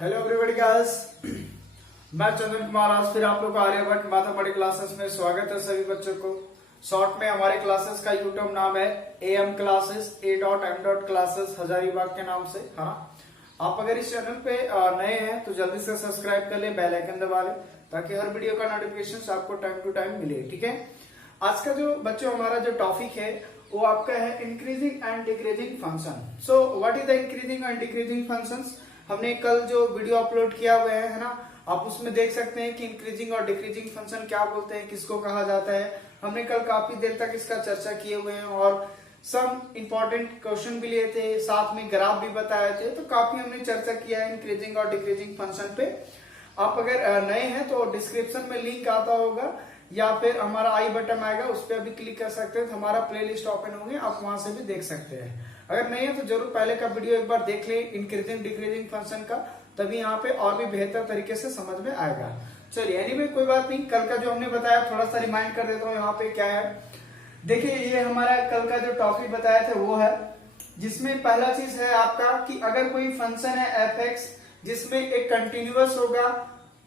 Hello everybody guys, मैं चंदन कुमार आज फिर आप लोग को आर्यभट्ट मैथमेटिक्स क्लासेस में स्वागत है सभी बच्चों को। शॉर्ट में हमारे क्लासेस का यूट्यूब नाम है AM classes, A.M. Classes Hazaribagh के नाम से, है ना। आप अगर इस चैनल पे नए हैं तो जल्दी से सब्सक्राइब कर ले, बेल आइकन दबा ले ताकि हर वीडियो का नोटिफिकेशन आपको टाइम टू टाइम मिले। ठीक है, आज का जो बच्चों हमारा जो टॉपिक है वो आपका है increasing and decreasing function. So what is the increasing and decreasing functions. हमने कल जो वीडियो अपलोड किया हुआ है ना, आप उसमें देख सकते हैं कि इंक्रीजिंग और डिक्रीजिंग फंक्शन क्या बोलते हैं, किसको कहा जाता है। हमने कल काफी देर तक इसका चर्चा किए हुए हैं और सम इम्पोर्टेंट क्वेश्चन भी लिए थे, साथ में ग्राफ भी बताए थे, तो काफी हमने चर्चा किया है इंक्रीजिंग और डिक्रीजिंग फंक्शन पे। आप अगर नए हैं तो डिस्क्रिप्शन में लिंक आता होगा या फिर हमारा आई बटन आएगा, उस पर अभी क्लिक कर सकते हैं तो हमारा प्लेलिस्ट ओपन होंगे, आप वहां से भी देख सकते हैं। अगर नहीं है तो जरूर पहले का वीडियो एक बार देख ले इंक्रीजिंग डिक्रीजिंग फंक्शन का, तभी यहाँ पे और भी बेहतर तरीके से समझ में आएगा। चलिए एनीवे कोई बात नहीं, कल का जो हमने बताया थोड़ा सा रिमाइंड कर देता हूँ यहाँ पे क्या है। देखिए ये हमारा कल का जो टॉपिक बताया था वो है, जिसमें पहला चीज है आपका कि अगर कोई फंक्शन है f(x) जिसमें एक कंटिन्यूअस होगा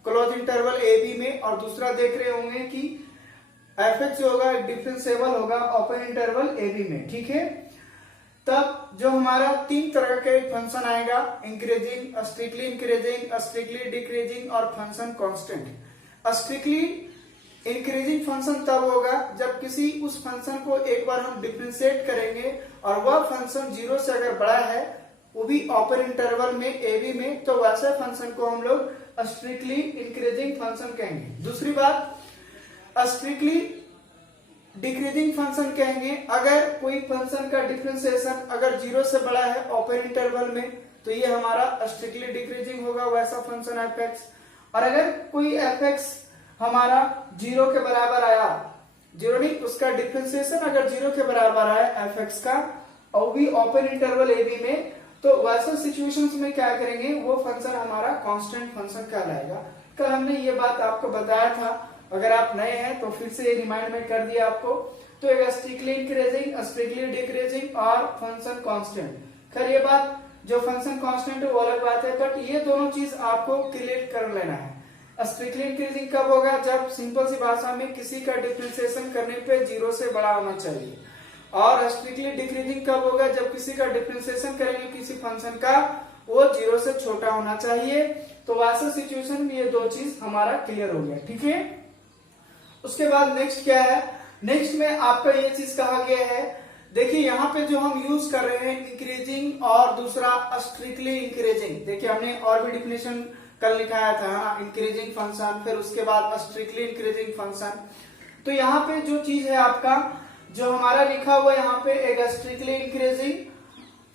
क्लोज इंटरवल AB में, और दूसरा देख रहे होंगे कि f(x) जो होगा डिफरेंशिएबल होगा ओपन इंटरवल AB में। ठीक है, तब जो हमारा तीन तरह के फंक्शन आएगा, इंक्रीजिंग, स्ट्रिक्टली डिक्रीजिंग और function constant. Strictly increasing function तब होगा जब किसी उस फंक्शन को एक बार हम डिफरेंशिएट करेंगे और वह फंक्शन 0 से अगर बड़ा है, वो भी ओपन इंटरवल में AB में, तो वैसे फंक्शन को हम लोग स्ट्रिक्टली इंक्रीजिंग फंक्शन कहेंगे। दूसरी बात, स्ट्रिक्टली डिक्रीजिंग फंक्शन कहेंगे अगर कोई फंक्शन का डिफरेंशिएशन अगर 0 से बड़ा है ओपन इंटरवल में, तो ये हमारा स्ट्रिक्टली डिक्रीजिंग होगा वैसा फंक्शन f(x). और अगर कोई f(x) हमारा 0 के बराबर आया, 0 नहीं, उसका डिफरेंशिएशन अगर 0 के बराबर आया f(x) का, और भी ओपन इंटरवल AB में, तो वैसे सिचुएशंस में क्या करेंगे, वो फंक्शन हमारा कांस्टेंट फंक्शन कहलाएगा। कल हमने ये बात आपको बताया था, अगर आप नए हैं तो फिर से ये रिमाइंड में कर दिया आपको। तो एक स्ट्रिक्टली इंक्रीजिंग, स्ट्रिक्टली डिक्रीजिंग और फंक्शन कांस्टेंट। खैर ये बात जो फंक्शन कांस्टेंट है वो अलग बात है, बट ये दोनों चीज आपको क्लियर कर लेना है। स्ट्रिक्टली इंक्रीजिंग कब होगा, जब सिंपल सी भाषा में किसी का डिफरेंशिएशन करने पे 0 से बड़ा होना चाहिए। और स्ट्रिक्टली डिक्रीजिंग कब होगा, जब किसी का डिफरेंशिएशन करेंगे किसी फंक्शन का, वो 0 से छोटा होना चाहिए। तो वैसे सिचुएशन में ये दो चीज हमारा क्लियर हो गया। ठीक है, उसके बाद नेक्स्ट क्या है, नेक्स्ट में आपका ये चीज कहा गया है, देखिए यहाँ पे जो हम यूज कर रहे हैं इंक्रीजिंग और दूसरा स्ट्रिक्टली इंक्रीजिंग। देखिए हमने और भी डिफिनेशन कल लिखाया था, इंक्रीजिंग फंक्शन, फिर उसके बाद स्ट्रिक्टली इंक्रीजिंग फंक्शन। तो यहाँ पे जो चीज है आपका, जो हमारा लिखा हुआ है यहाँ पे एक स्ट्रिक्टली इंक्रीजिंग,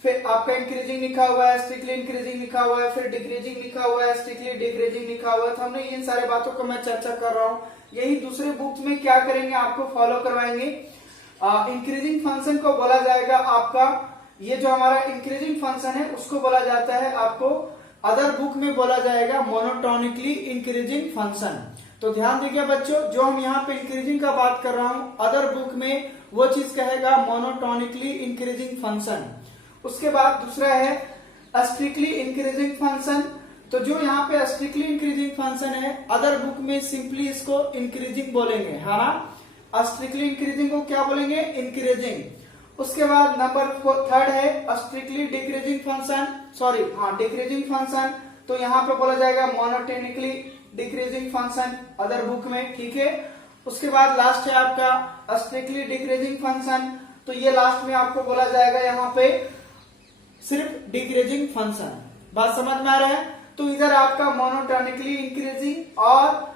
फिर आपका इंक्रीजिंग लिखा हुआ है, स्ट्रिक्टली इंक्रीजिंग लिखा हुआ है, फिर डिक्रीजिंग लिखा हुआ है, स्ट्रिक्टली डिक्रीजिंग लिखा हुआ है। तो हमने इन सारे बातों को मैं चर्चा कर रहा हूँ, यही दूसरे बुक में क्या करेंगे आपको फॉलो करवाएंगे। इंक्रीजिंग फंक्शन को बोला जाएगा आपका, ये जो हमारा इंक्रीजिंग फंक्शन है उसको बोला जाता है आपको, अदर बुक में बोला जाएगा मोनोटोनिकली इंक्रीजिंग फंक्शन। तो ध्यान दीजिए बच्चों, जो हम यहाँ पे इंक्रीजिंग का बात कर रहा हूँ, अदर बुक में वो चीज कहेगा मोनोटोनिकली इंक्रीजिंग फंक्शन। उसके बाद दूसरा है स्ट्रिक्टली इंक्रीजिंग फंक्शन। तो जो यहाँ पे स्ट्रिक्टली इंक्रीजिंग फंक्शन है, अदर बुक में सिंपली इसको इंक्रीजिंग बोलेंगे, है ना। स्ट्रिक्टली इंक्रीजिंग को क्या बोलेंगे, इंक्रीजिंग। उसके बाद नंबर 3 है strictly decreasing function, decreasing function. तो यहाँ पे बोला जाएगा monotonically decreasing function other book में। ठीक है, उसके बाद लास्ट है आपका स्ट्रिक्टली डिक्रीजिंग फंक्शन। तो ये लास्ट में आपको बोला जाएगा यहाँ पे सिर्फ डिक्रीजिंग फंक्शन। बात समझ में आ रहा है। तो इधर आपका मोनोटोनिकली इंक्रीजिंग और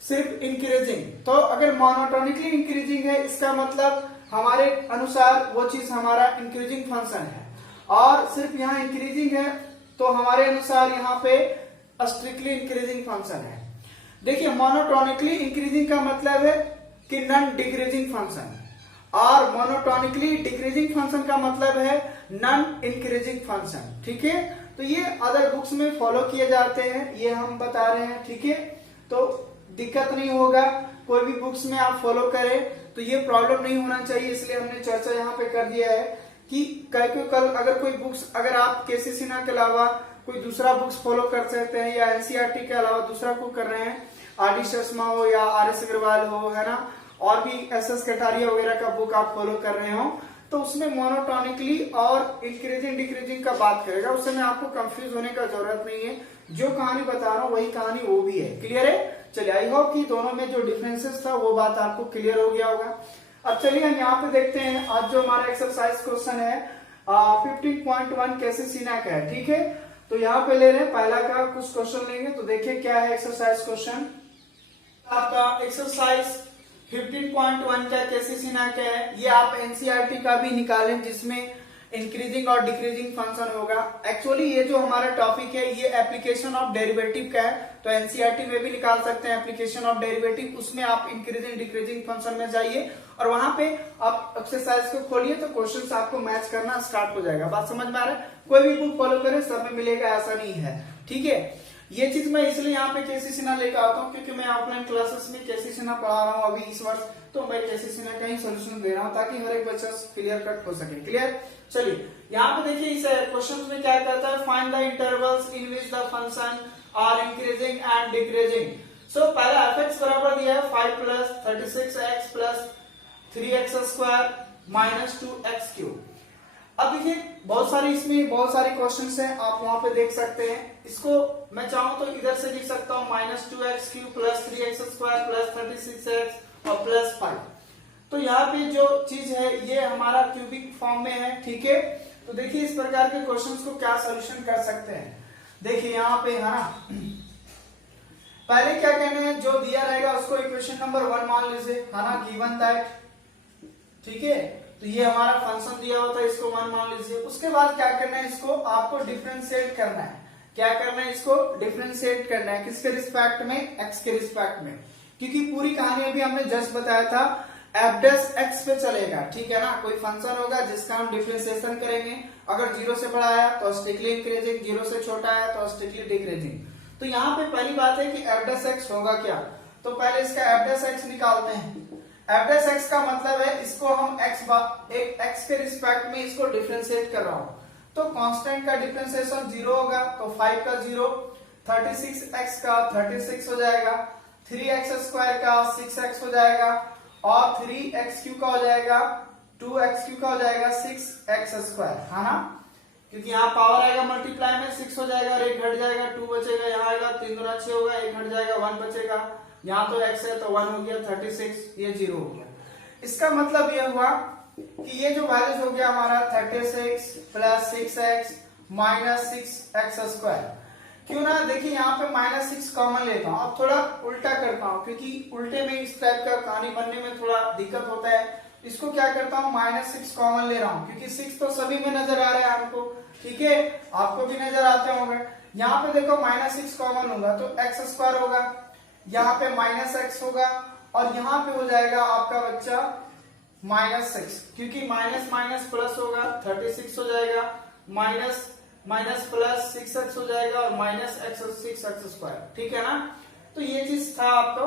सिर्फ इंक्रीजिंग। तो अगर मोनोटोनिकली इंक्रीजिंग है, इसका मतलब हमारे अनुसार वो चीज हमारा इंक्रीजिंग फंक्शन है, और सिर्फ यहाँ इंक्रीजिंग है तो हमारे अनुसार यहाँ पे स्ट्रिक्टली इंक्रीजिंग फंक्शन है। देखिए मोनोटोनिकली इंक्रीजिंग का मतलब है कि नॉन डिक्रीजिंग फंक्शन, और मोनोटोनिकली डिक्रीजिंग फंक्शन का मतलब है नॉन इंक्रीजिंग फंक्शन। ठीक है, तो ये अदर बुक्स में फॉलो किए जाते हैं, ये हम बता रहे हैं। ठीक है, तो दिक्कत नहीं होगा, कोई भी बुक्स में आप फॉलो करें तो ये प्रॉब्लम नहीं होना चाहिए, इसलिए हमने चर्चा यहाँ पे कर दिया है कि कल अगर कोई बुक्स, अगर आप केसी सिन्हा के अलावा कोई दूसरा बुक्स फॉलो कर सकते हैं, या एनसीईआरटी के अलावा दूसरा कोई कर रहे हैं, आर डी शर्मा हो या आर एस अग्रवाल हो, है ना, और भी एस एस कटारिया वगैरह का बुक आप फॉलो कर रहे हो, तो उसमें मोनोटोनिकली और इंक्रीजिंग डिक्रीजिंग का बात करेगा, उससे में आपको कंफ्यूज होने का जरूरत नहीं है। जो कहानी बता रहा हूँ वही कहानी वो भी है। क्लियर है? चलिए, आई होप कि दोनों में जो डिफरेंसेस था वो बात आपको क्लियर हो गया होगा। अब चलिए हम यहाँ पे देखते हैं आज जो हमारा एक्सरसाइज क्वेश्चन है 15.1 कैसे सीना का है। ठीक है, तो यहाँ पे ले रहे हैं पहला का कुछ क्वेश्चन लेंगे। तो देखिए क्या है एक्सरसाइज क्वेश्चन आपका। एक्सरसाइज 15.1 का कैसे सीना का है, ये आप एनसीईआरटी का भी निकालें जिसमें इंक्रीजिंग और डिक्रीजिंग फंक्शन होगा। एक्चुअली ये जो हमारा टॉपिक है ये एप्लीकेशन ऑफ डेरिवेटिव का है, तो एनसीईआरटी में भी निकाल सकते हैं एप्लीकेशन ऑफ डेरिवेटिव। उसमें आप इंक्रीजिंग डिक्रीजिंग फंक्शन में जाइए और वहां पे आप एक्सरसाइज को खोलिए तो क्वेश्चंस आपको मैच करना स्टार्ट हो जाएगा। बात समझ में आ रहा है? कोई भी बुक फॉलो करें सब में मिलेगा, ऐसा नहीं है। ठीक है, ये चीज मैं इसलिए यहाँ पे केसी सिन्हा लेकर आता हूँ क्योंकि मैं ऑफलाइन क्लासेस में केसी सिन्हा पढ़ा रहा हूँ अभी इस वर्ष, तो मैं केसी सिन्हा का ही सोल्यूशन दे रहा हूँ ताकि हर एक बच्चा क्लियर कट हो सके। क्लियर? चलिए यहाँ पे देखिए इस क्वेश्चन में क्या कहता है, find the intervals in which the function are increasing and decreasing. So पहला एफ बराबर दिया है 5 plus 36x plus 3x square minus 2x cube. अब देखिए इसमें बहुत सारे क्वेश्चंस हैं, आप वहां पे देख सकते हैं। इसको मैं चाहूं तो इधर से लिख सकता हूं minus 2x cube plus 3x square plus 36x और प्लस 5। तो यहाँ पे जो चीज है ये हमारा क्यूबिक फॉर्म में है। ठीक है, तो देखिए इस प्रकार के क्वेश्चंस को क्या सोल्यूशन कर सकते हैं। देखिए यहाँ पे है ना, पहले क्या कहना है, जो दिया रहेगा उसको इक्वेशन नंबर 1 मान लीजिए, है ना, गिवन दैट। ठीक है, तो ये हमारा फंक्शन दिया होता है, इसको 1 मान लीजिए। उसके बाद क्या करना है, इसको आपको डिफरेंशिएट करना है। क्या करना है, इसको डिफरेंशिएट करना है किसके रिस्पेक्ट में, एक्स के रिस्पेक्ट में, क्योंकि पूरी कहानी अभी हमने जस्ट बताया था एफ डैश एक्स पे चलेगा। ठीक है ना, कोई फंक्शन होगा जिसका हम डिफरेंशिएशन करेंगे, अगर 0 से बड़ा आया तो स्ट्रिक्टली इंक्रीजिंग, 0 से छोटा आया तो स्ट्रिक्टली डिक्रीजिंग। तो यहाँ पे पहली बात है कि एफ डैश एक्स होगा क्या, तो पहले इसका एफ डैश एक्स निकालते हैं। एफ डैश एक्स का मतलब है इसको हम एक्स के रिस्पेक्ट में इसको डिफरेंशिएट कर रहा हूं, तो कांस्टेंट का डिफरेंशिएशन 0 होगा, तो 5 का 0, 36x का 36 हो जाएगा, 3x स्क्वायर का 6x हो जाएगा और 3x क्यू का हो जाएगा 2x क्यू का हो जाएगा 6x स्क्वायर, है ना, क्योंकि यहाँ पावर आएगा मल्टीप्लाई में 6 हो जाएगा और 1 घट जाएगा, 2 बचेगा, यहाँ आएगा 3 दूना 6 होगा, 1 घट जाएगा 1 बचेगा, यहाँ तो x है तो 1 हो गया, 36 ये 0 हो गया। इसका मतलब ये हुआ कि ये जो वैल्यूज हो गया हमारा 36 plus 6x minus 6x square. क्यों ना, देखिए यहाँ पे माइनस 6 कॉमन लेता हूँ। अब थोड़ा उल्टा करता हूँ क्योंकि उल्टे में इस टाइप का कहानी बनने में थोड़ा दिक्कत होता है। इसको क्या करता हूँ, माइनस 6 कॉमन ले रहा हूँ क्योंकि 6 तो सभी में नजर आ रहा है हमको। ठीक है, आपको भी नजर आते होंगे। यहाँ पे देखो माइनस 6 कॉमन होगा तो एक्स स्क्वायर होगा, यहाँ पे माइनस एक्स होगा और यहाँ पे हो जाएगा आपका बच्चा माइनस 6, क्योंकि माइनस माइनस प्लस होगा, 36 हो जाएगा, माइनस माइनस प्लस 6x हो जाएगा और माइनस एक्स 6x स्क्वायर। ठीक है ना, तो ये चीज था आपको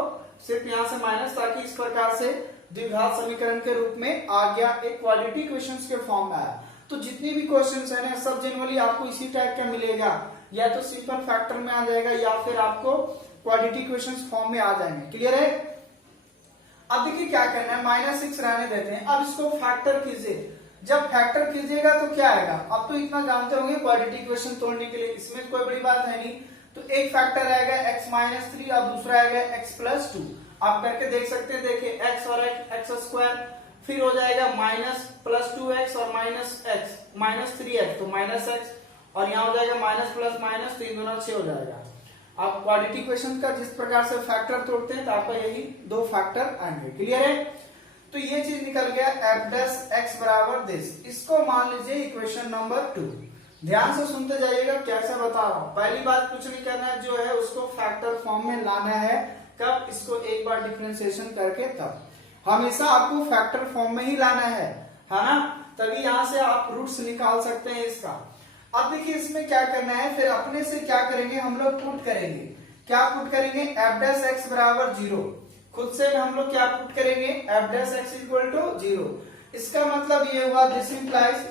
सिर्फ यहाँ से माइनस, ताकि इस प्रकार से द्विघात समीकरण के रूप में आ गया, एक क्वाड्रेटिक इक्वेशंस के फॉर्म में आया। तो जितनी भी क्वेश्चंस है ना सब जनरली आपको इसी टाइप का मिलेगा, या तो सिंपल फैक्टर में आ जाएगा या फिर आपको क्वाड्रेटिक इक्वेशंस फॉर्म में आ जाएंगे। क्लियर है? अब देखिए क्या करना है, माइनस 6 रहने देते हैं, अब इसको फैक्टर कीजिए। जब फैक्टर कीजिएगा तो क्या आएगा, अब तो इतना जानते होंगे क्वाड्रेटिक इक्वेशन तोड़ने के लिए, इसमें कोई बड़ी बात है नहीं। तो एक फैक्टर आएगा x माइनस 3 और दूसरा आएगा x प्लस 2। आप करके देख सकते हैं, देखिए x और x स्क्वायर, फिर हो जाएगा माइनस प्लस 2x और माइनस x माइनस 3x तो माइनस x, और यहाँ हो जाएगा माइनस प्लस माइनस 3 दूना 6 हो जाएगा। आप क्वाड्रेटिक इक्वेशन का जिस प्रकार से फैक्टर तोड़ते हैं तो आपका यही 2 फैक्टर आएंगे। क्लियर है? तो ये चीज निकल गया एफ डैश एक्स बराबर दिस। इसको मान लीजिए इक्वेशन नंबर 2। ध्यान से सुनते जाइएगा कैसे बता रहा हूं। पहली बात कुछ नहीं करना है, जो है उसको फैक्टर फॉर्म में लाना है। कब? इसको एक बार डिफरेंशिएशन करके, तब हमेशा आपको फैक्टर फॉर्म में ही लाना है ना, तभी यहां से आप रूट्स निकाल सकते हैं इसका। अब देखिए इसमें क्या करना है, फिर अपने से क्या करेंगे हम लोग, पुट करेंगे। क्या पुट करेंगे, एफ डैश एक्स बराबर 0। खुद से हम लोग क्या पुट करेंगे, f dash x equal to 0। इसका मतलब ये हुआ, this implies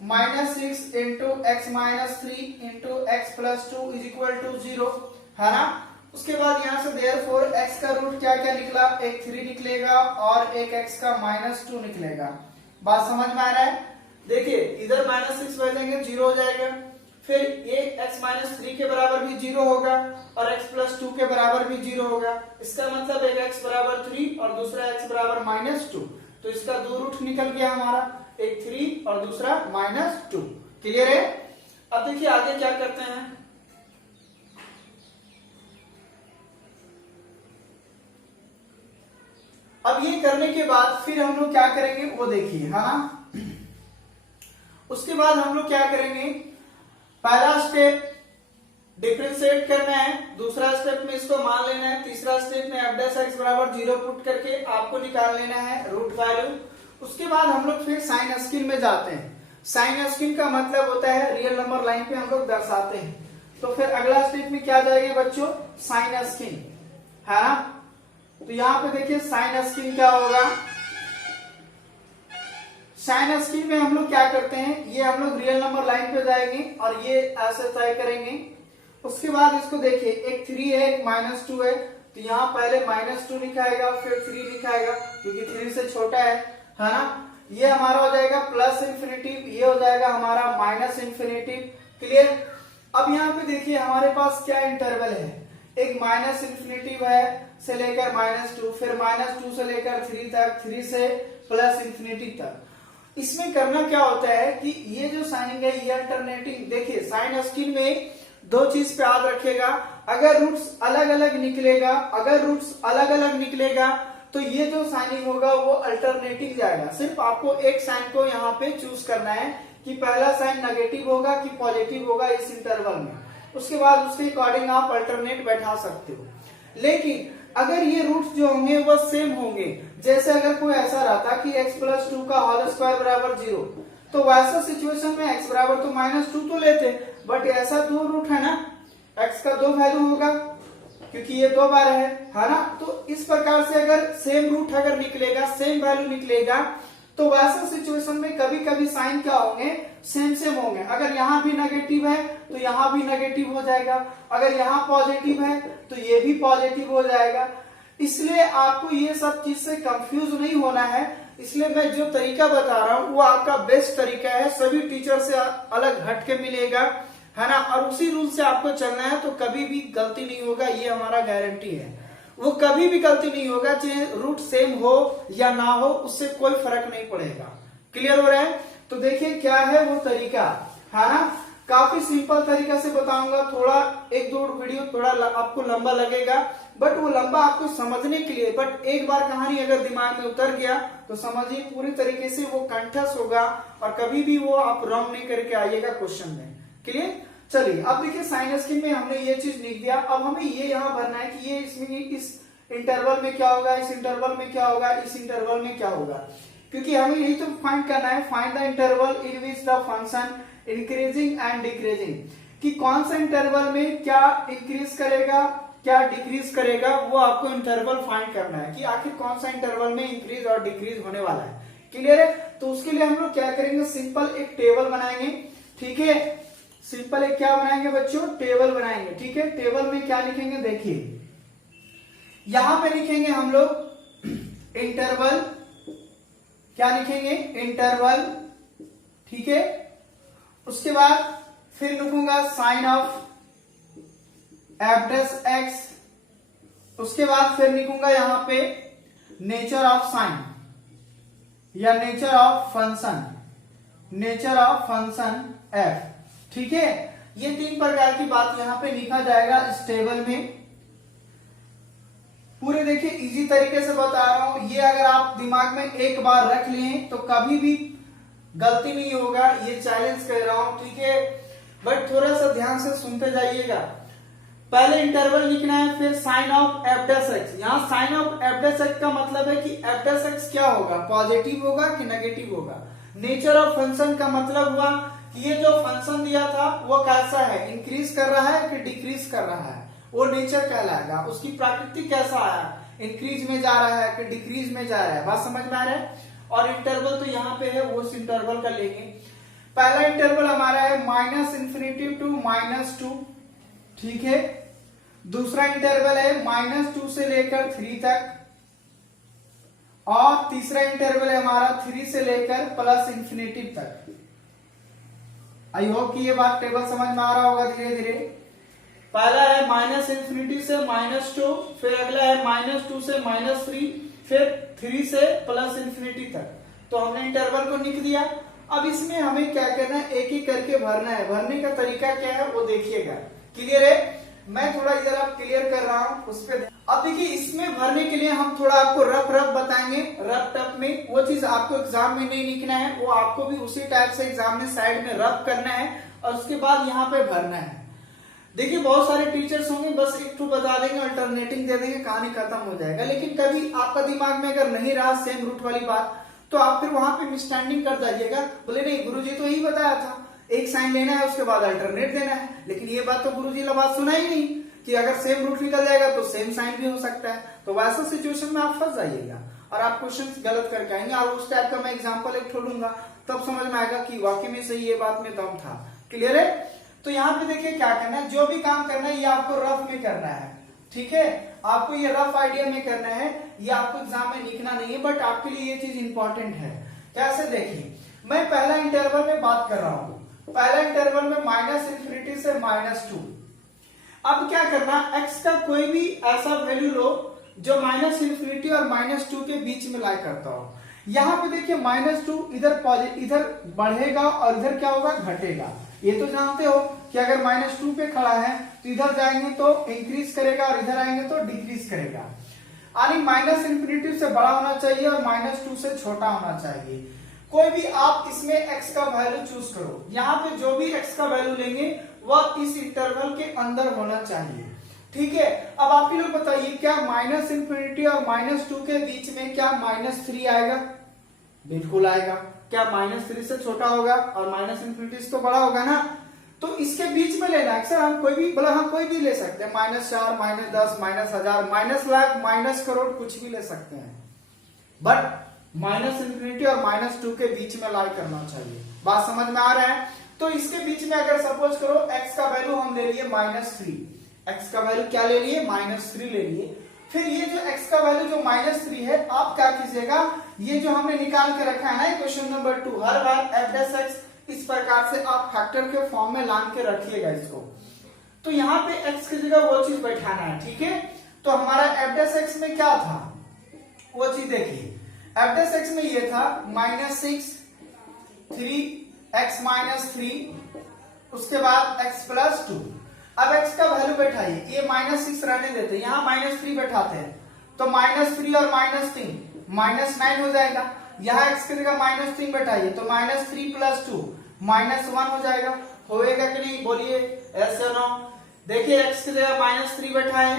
-6 into x minus 3 into x plus 2 is equal to 0, है ना। उसके बाद यहाँ से देयरफॉर x का रूट क्या क्या निकला, एक 3 निकलेगा और एक x का -2 निकलेगा। बात समझ में आ रहा है। देखिए इधर -6 बदलेंगे 0 हो जाएगा, फिर ये x -3 के बराबर भी 0 होगा और x प्लस 2 के बराबर भी 0 होगा। इसका मतलब एक x बराबर 3 और दूसरा x बराबर -2, तो इसका दो रूट निकल गया हमारा, एक 3 और दूसरा -2। क्लियर है। अब देखिए आगे क्या करते हैं। अब ये करने के बाद फिर हम लोग क्या करेंगे वो देखिए, है ना। उसके बाद हम लोग क्या करेंगे, पहला स्टेप डिफरेंशिएट करना है, दूसरा स्टेप में इसको मान लेना है, तीसरा स्टेप में f' बराबर 0 पुट करके आपको निकाल लेना है रूट वैल्यू। उसके बाद हम लोग फिर साइन स्क्रीन में जाते हैं। साइन स्क्रीन का मतलब होता है रियल नंबर लाइन पे हम लोग दर्शाते हैं। तो फिर अगला स्टेप में क्या जाएगा बच्चों, साइन स्क्रीन, है ना। तो यहाँ पे देखिए साइन स्क्रीन क्या होगा। साइन स्क्रीन में हम लोग क्या करते हैं, ये हम लोग रियल नंबर लाइन पे जाएंगे और ये ऐसे तय करेंगे। उसके बाद इसको देखिए, एक 3 है एक -2 है, तो यहाँ पहले -2 लिखाएगा फिर 3 लिखाएगा क्योंकि 3 से छोटा है ना। ये हमारा हो जाएगा प्लस इन्फिनिटिव, ये हो जाएगा हमारा माइनस इन्फिनिटिव। क्लियर। अब यहाँ पे देखिए हमारे पास क्या इंटरवल है, एक माइनस इन्फिनिटिव है से लेकर -2, फिर -2 से लेकर 3 तक, 3 से प्लस इन्फिनिटी तक। इसमें करना क्या होता है कि ये जो साइनिंग है ये अल्टरनेटिंग, देखिए साइन स्क्रीन में दो चीज पे याद रखेगा, अगर रूट्स अलग अलग निकलेगा, अगर रूट्स अलग अलग निकलेगा तो ये जो साइनिंग होगा वो अल्टरनेटिंग जाएगा। सिर्फ आपको एक साइन को यहाँ पे चूज करना है कि पहला साइन नेगेटिव होगा कि पॉजिटिव होगा इस इंटरवल में। उसके बाद उसके अकॉर्डिंग आप अल्टरनेट बैठा सकते हो। लेकिन अगर ये रूट्स जो होंगे वो सेम होंगे, जैसे अगर कोई ऐसा रहता कि x प्लस 2 का होल स्क्वायर बराबर 0, तो वैसा सिचुएशन में x बराबर तो -2 तो लेते, बट ऐसा दो रूट है ना, x का 2 वैल्यू होगा क्योंकि ये 2 बार है ना। तो इस प्रकार से अगर सेम रूट अगर निकलेगा, सेम वैल्यू निकलेगा, तो वैसा सिचुएशन में कभी कभी साइन क्या होंगे, सेम होंगे। अगर यहाँ भी नेगेटिव है तो यहाँ भी नेगेटिव हो जाएगा, अगर यहाँ पॉजिटिव है तो ये भी पॉजिटिव हो जाएगा। इसलिए आपको ये सब चीज से कंफ्यूज नहीं होना है। इसलिए मैं जो तरीका बता रहा हूँ वो आपका बेस्ट तरीका है, सभी टीचर से अलग हट के मिलेगा, है ना। और उसी रूल से आपको चलना है, तो कभी भी गलती नहीं होगा, ये हमारा गारंटी है। वो कभी भी गलती नहीं होगा, चाहे रूट सेम हो या ना हो, उससे कोई फर्क नहीं पड़ेगा। क्लियर हो रहा है। तो देखिए क्या है वो तरीका, है ना। काफी सिंपल तरीका से बताऊंगा, थोड़ा एक दो वीडियो थोड़ा आपको लंबा लगेगा, बट वो लंबा आपको समझने के लिए, बट एक बार कहानी अगर दिमाग में उतर गया तो समझिए पूरी तरीके से वो कंठस्थ होगा और कभी भी वो आप रॉन्ग नहीं करके आइएगा क्वेश्चन में। क्लियर। चलिए अब देखिए साइन स्क्रीन में हमने ये चीज लिख दिया। अब हमें ये यहाँ भरना है कि ये इसमें इस इंटरवल में क्या होगा, इस इंटरवल में क्या होगा, इस इंटरवल में क्या होगा, क्योंकि हमें यही तो फाइंड करना है। Find the interval in which the function increasing and decreasing, कि कौन सा इंटरवल में क्या इंक्रीज करेगा क्या डिक्रीज करेगा, वो आपको इंटरवल फाइंड करना है कि आखिर कौन सा इंटरवल में इंक्रीज और डिक्रीज होने वाला है। क्लियर है। तो उसके लिए हम लोग क्या करेंगे, सिंपल एक टेबल बनाएंगे। ठीक है, सिंपल एक क्या बनाएंगे बच्चों, टेबल बनाएंगे। ठीक है, टेबल में क्या लिखेंगे, देखिए यहां पे लिखेंगे हम लोग इंटरवल, क्या लिखेंगे, इंटरवल। ठीक है, उसके बाद फिर लिखूंगा साइन ऑफ f', उसके बाद फिर लिखूंगा यहां पे नेचर ऑफ साइन या nature of function, nature of function f। ठीक है, ये तीन प्रकार की बात यहां पे लिखा जाएगा इस टेबल में। पूरे देखिए इजी तरीके से बता रहा हूं, ये अगर आप दिमाग में एक बार रख लें तो कभी भी गलती नहीं होगा, ये चैलेंज कर रहा हूं। ठीक है, बट थोड़ा सा ध्यान से सुनते जाइएगा। पहले इंटरवल लिखना है, फिर साइन ऑफ f'। यहाँ साइन ऑफ f' का मतलब है कि f' क्या होगा, पॉजिटिव होगा कि नेगेटिव होगा। नेचर ऑफ फंक्शन का मतलब हुआ कि ये जो फंक्शन दिया था वो कैसा है, इंक्रीज कर रहा है कि डिक्रीज कर रहा है, वो नेचर कहलाएगा। उसकी प्रकृति कैसा आया, इंक्रीज में जा रहा है कि डिक्रीज में जा रहा है। बात समझ में आ रहा है। और इंटरवल तो यहाँ पे है, वो उस इंटरवल का लेंगे। पहला इंटरवल हमारा है -∞ टू -2, ठीक है। दूसरा इंटरवल है -2 से लेकर 3 तक, और तीसरा इंटरवल है हमारा 3 से लेकर +∞ तक। आई होप कि ये बात टेबल समझ में आ रहा होगा धीरे धीरे। पहला है -∞ से -2, फिर अगला है -2 से -3, फिर 3 से +∞ तक। तो हमने इंटरवल को लिख दिया। अब इसमें हमें क्या करना है, एक एक करके भरना है। भरने का तरीका क्या है वो देखिएगा। क्लियर है? मैं थोड़ा इधर आप क्लियर कर रहा हूं उस पे। अब देखिए इसमें भरने के लिए हम थोड़ा आपको रफ बताएंगे, रफ टफ में। वो चीज आपको एग्जाम में नहीं लिखना है, वो आपको भी उसी टाइप से एग्जाम में साइड में रफ करना है और उसके बाद यहाँ पे भरना है। देखिए बहुत सारे टीचर्स होंगे बस एक ठो बता देंगे, अल्टरनेटिंग दे देंगे, कहानी खत्म हो जाएगा। लेकिन कभी आपका दिमाग में अगर नहीं रहा सेम रूट वाली बात, तो आप फिर वहां पे मिसस्टैंडिंग कर दीजिएगा। बोले नहीं गुरुजी तो यही बताया था, एक साइन लेना है उसके बाद अल्टरनेट देना है। लेकिन ये बात तो गुरुजी ने बात सुना ही नहीं कि अगर सेम रूट निकल जाएगा तो सेम साइन भी हो सकता है। तो वैसा सिचुएशन में आप फंस जाइएगा और आप क्वेश्चन गलत करके आएंगे। और उस टाइप का मैं एग्जाम्पल एक लूंगा, तब समझ में आएगा कि वाकई में सही ये बात में दम था। क्लियर है? तो यहाँ पे देखिए क्या करना है, जो भी काम करना है ये आपको रफ में करना है, ठीक है। आपको ये रफ आइडिया में करना है, ये आपको एग्जाम में लिखना नहीं है, बट आपके लिए ये चीज इंपॉर्टेंट है। कैसे देखिए, मैं पहला इंटरवल में बात कर रहा हूं। पहला इंटरवल में -∞ से -2। अब क्या करना, x का कोई भी ऐसा वैल्यू लो जो -∞ और -2 के बीच में लाई करता हो। यहाँ पे देखिए -2 इधर बढ़ेगा और इधर क्या होगा, घटेगा। ये तो जानते हो कि अगर -2 पे खड़ा है तो इधर जाएंगे तो इंक्रीज करेगा और इधर आएंगे तो डिक्रीज करेगा। यानी -∞ से बड़ा होना चाहिए और -2 से छोटा होना चाहिए। कोई भी आप इसमें x का वैल्यू चूज करो, यहाँ पे जो भी x का वैल्यू लेंगे वह इस इंटरवल के अंदर होना चाहिए, ठीक है। अब आप ही लोग बताइए, क्या -∞ और -2 के बीच में क्या -3 आएगा? बिल्कुल आएगा। क्या -3 से छोटा होगा और -∞ से तो बड़ा होगा ना। तो इसके बीच में लेना है। सर हम कोई भी बोला, हाँ कोई भी ले सकते हैं, -4, -10, -1000, -लाख, -करोड़, कुछ भी ले सकते हैं, बट -∞ और -2 के बीच में लाई करना चाहिए। बात समझ में आ रहा है? तो इसके बीच में अगर सपोज करो x का वैल्यू हम ले लिए -3, x का वैल्यू क्या ले लिए, -3 ले लिए। फिर ये जो x का वैल्यू जो -3 है, आप क्या कीजिएगा, ये जो हमने निकाल के रखा है ना क्वेश्चन नंबर 2, हर बार f' इस प्रकार से आप फैक्टर के फॉर्म में लान के रखिएगा इसको। तो यहाँ पे x की जगह वो चीज बैठाना है, ठीक है। तो हमारा f' में क्या था वो चीज देखिए, f' में ये था -6, 3x-3, उसके बाद x+2। अब x का वैल्यू बैठाइए, ये -6 रहने देते, यहाँ -3 बैठाते हैं, तो -3 और -3 -9 हो जाएगा। यहाँ x की जगह -3 बैठाइए तो -3 + 2 -1 हो जाएगा। होएगा कि नहीं बोलिए, ऐसे नो। देखिए x की जगह -3 बैठाए,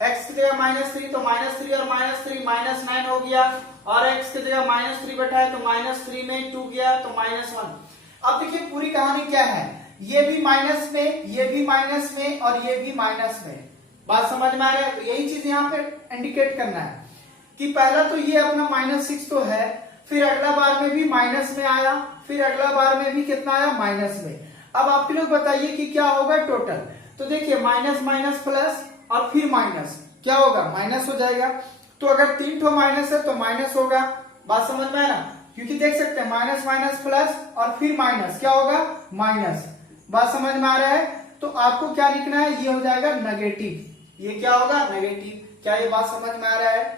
x की जगह -3 तो -3 और -3 -9 हो गया, और x की जगह -3 बैठाए तो -3 में 2 गया तो -1। अब देखिए पूरी कहानी क्या है, ये भी माइनस में, ये भी माइनस में और ये भी माइनस में। बात समझ में आ रहा है? तो यही चीज यहाँ पे इंडिकेट करना है कि पहला तो ये अपना -6 तो है, फिर अगला बार में भी माइनस में आया, फिर अगला बार में भी कितना आया, माइनस में। अब आप लोग बताइए कि क्या होगा टोटल। तो देखिए माइनस माइनस प्लस और फिर माइनस, क्या होगा, माइनस हो जाएगा। तो अगर 3 ठो माइनस है तो माइनस होगा। बात समझ में आया ना, क्योंकि देख सकते हैं माइनस माइनस प्लस और फिर माइनस, क्या होगा, माइनस। बात समझ में आ रहा है? तो आपको क्या लिखना है, ये हो जाएगा नेगेटिव। ये क्या होगा, नेगेटिव। क्या ये बात समझ में आ रहा है?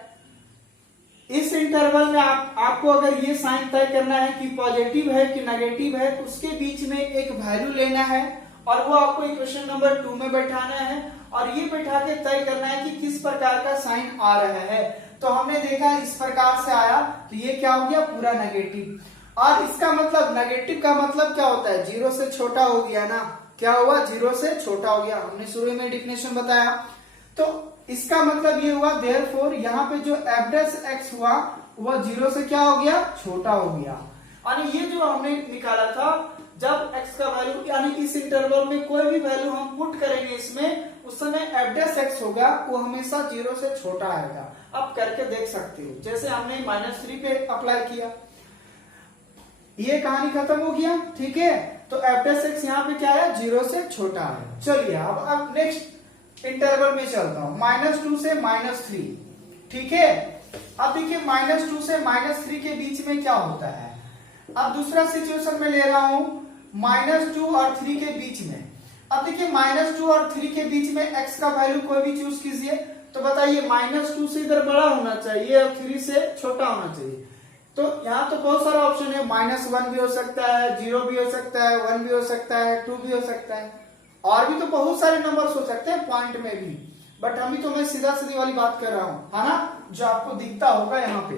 इस इंटरवल में आपको अगर ये साइन तय करना है कि पॉजिटिव है कि नेगेटिव है, तो उसके बीच में एक वैल्यू लेना है और वो आपको इक्वेशन नंबर 2 में बैठाना है और ये बैठा के तय करना है कि किस प्रकार का साइन आ रहा है। तो हमने देखा इस प्रकार से आया तो ये क्या हो गया, पूरा नेगेटिव। और इसका मतलब, नेगेटिव का मतलब क्या होता है, 0 से छोटा हो गया ना। क्या हुआ, 0 से छोटा हो गया। हमने शुरू में डिफिनेशन बताया। तो इसका मतलब ये हुआ, देयरफॉर यहाँ पे जो f' हुआ वह 0 से क्या हो गया, छोटा हो गया। और ये जो हमने निकाला था, जब x का वैल्यू यानी इस इंटरवल में कोई भी वैल्यू हम पुट करेंगे इसमें, उस समय f' होगा वो हमेशा 0 से छोटा आएगा। अब करके देख सकते हो, जैसे हमने -3 पे अप्लाई किया, ये कहानी खत्म हो गया, ठीक है। तो एफ डैश एक्स यहाँ पे क्या है, 0 से छोटा है। चलिए अब नेक्स्ट इंटरवल में चलता हूं, -2 से -3, ठीक है। अब देखिए -2 से -3 के बीच में क्या होता है। अब दूसरा सिचुएशन में ले रहा हूं -2 और 3 के बीच में। अब देखिए -2 और 3 के बीच में x का वैल्यू कोई भी चूज कीजिए। तो बताइए -2 से इधर बड़ा होना चाहिए और 3 से छोटा होना चाहिए। तो यहाँ तो बहुत सारा ऑप्शन है, -1 भी हो सकता है, 0 भी हो सकता है, 1 भी हो सकता है, 2 भी हो सकता है, और भी तो बहुत सारे नंबर्स हो सकते हैं पॉइंट में भी। बट अभी तो मैं सीधा सीधी वाली बात कर रहा हूं, है ना, जो आपको दिखता होगा यहाँ पे।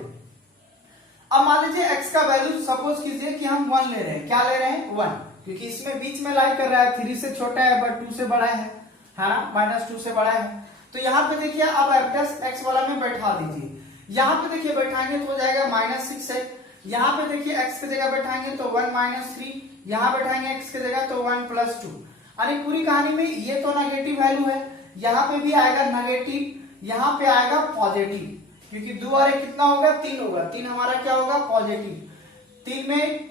अब मान लीजिए x का वैल्यू सपोज कीजिए कि हम 1 ले रहे हैं। क्या ले रहे हैं, 1, क्योंकि इसमें बीच में लाई कर रहा है, 3 से छोटा है बट 2 से बड़ा है ना, -2 से बड़ा है। तो यहाँ पे देखिए अब f डैश x वाला में बैठा दीजिए। यहाँ पे देखिए बैठाएंगे तो हो जाएगा -6 है। यहाँ पे देखिए x की जगह बैठाएंगे तो 1 -3, यहाँ बैठाएंगे x की जगह तो 1 + 2। यानी पूरी कहानी में ये तो नेगेटिव वैल्यू है, यहाँ पे भी आएगा नेगेटिव, यहाँ पे आएगा पॉजिटिव, क्योंकि 2 और 1 कितना होगा, 3 होगा। 3 हमारा क्या होगा, पॉजिटिव। 3 में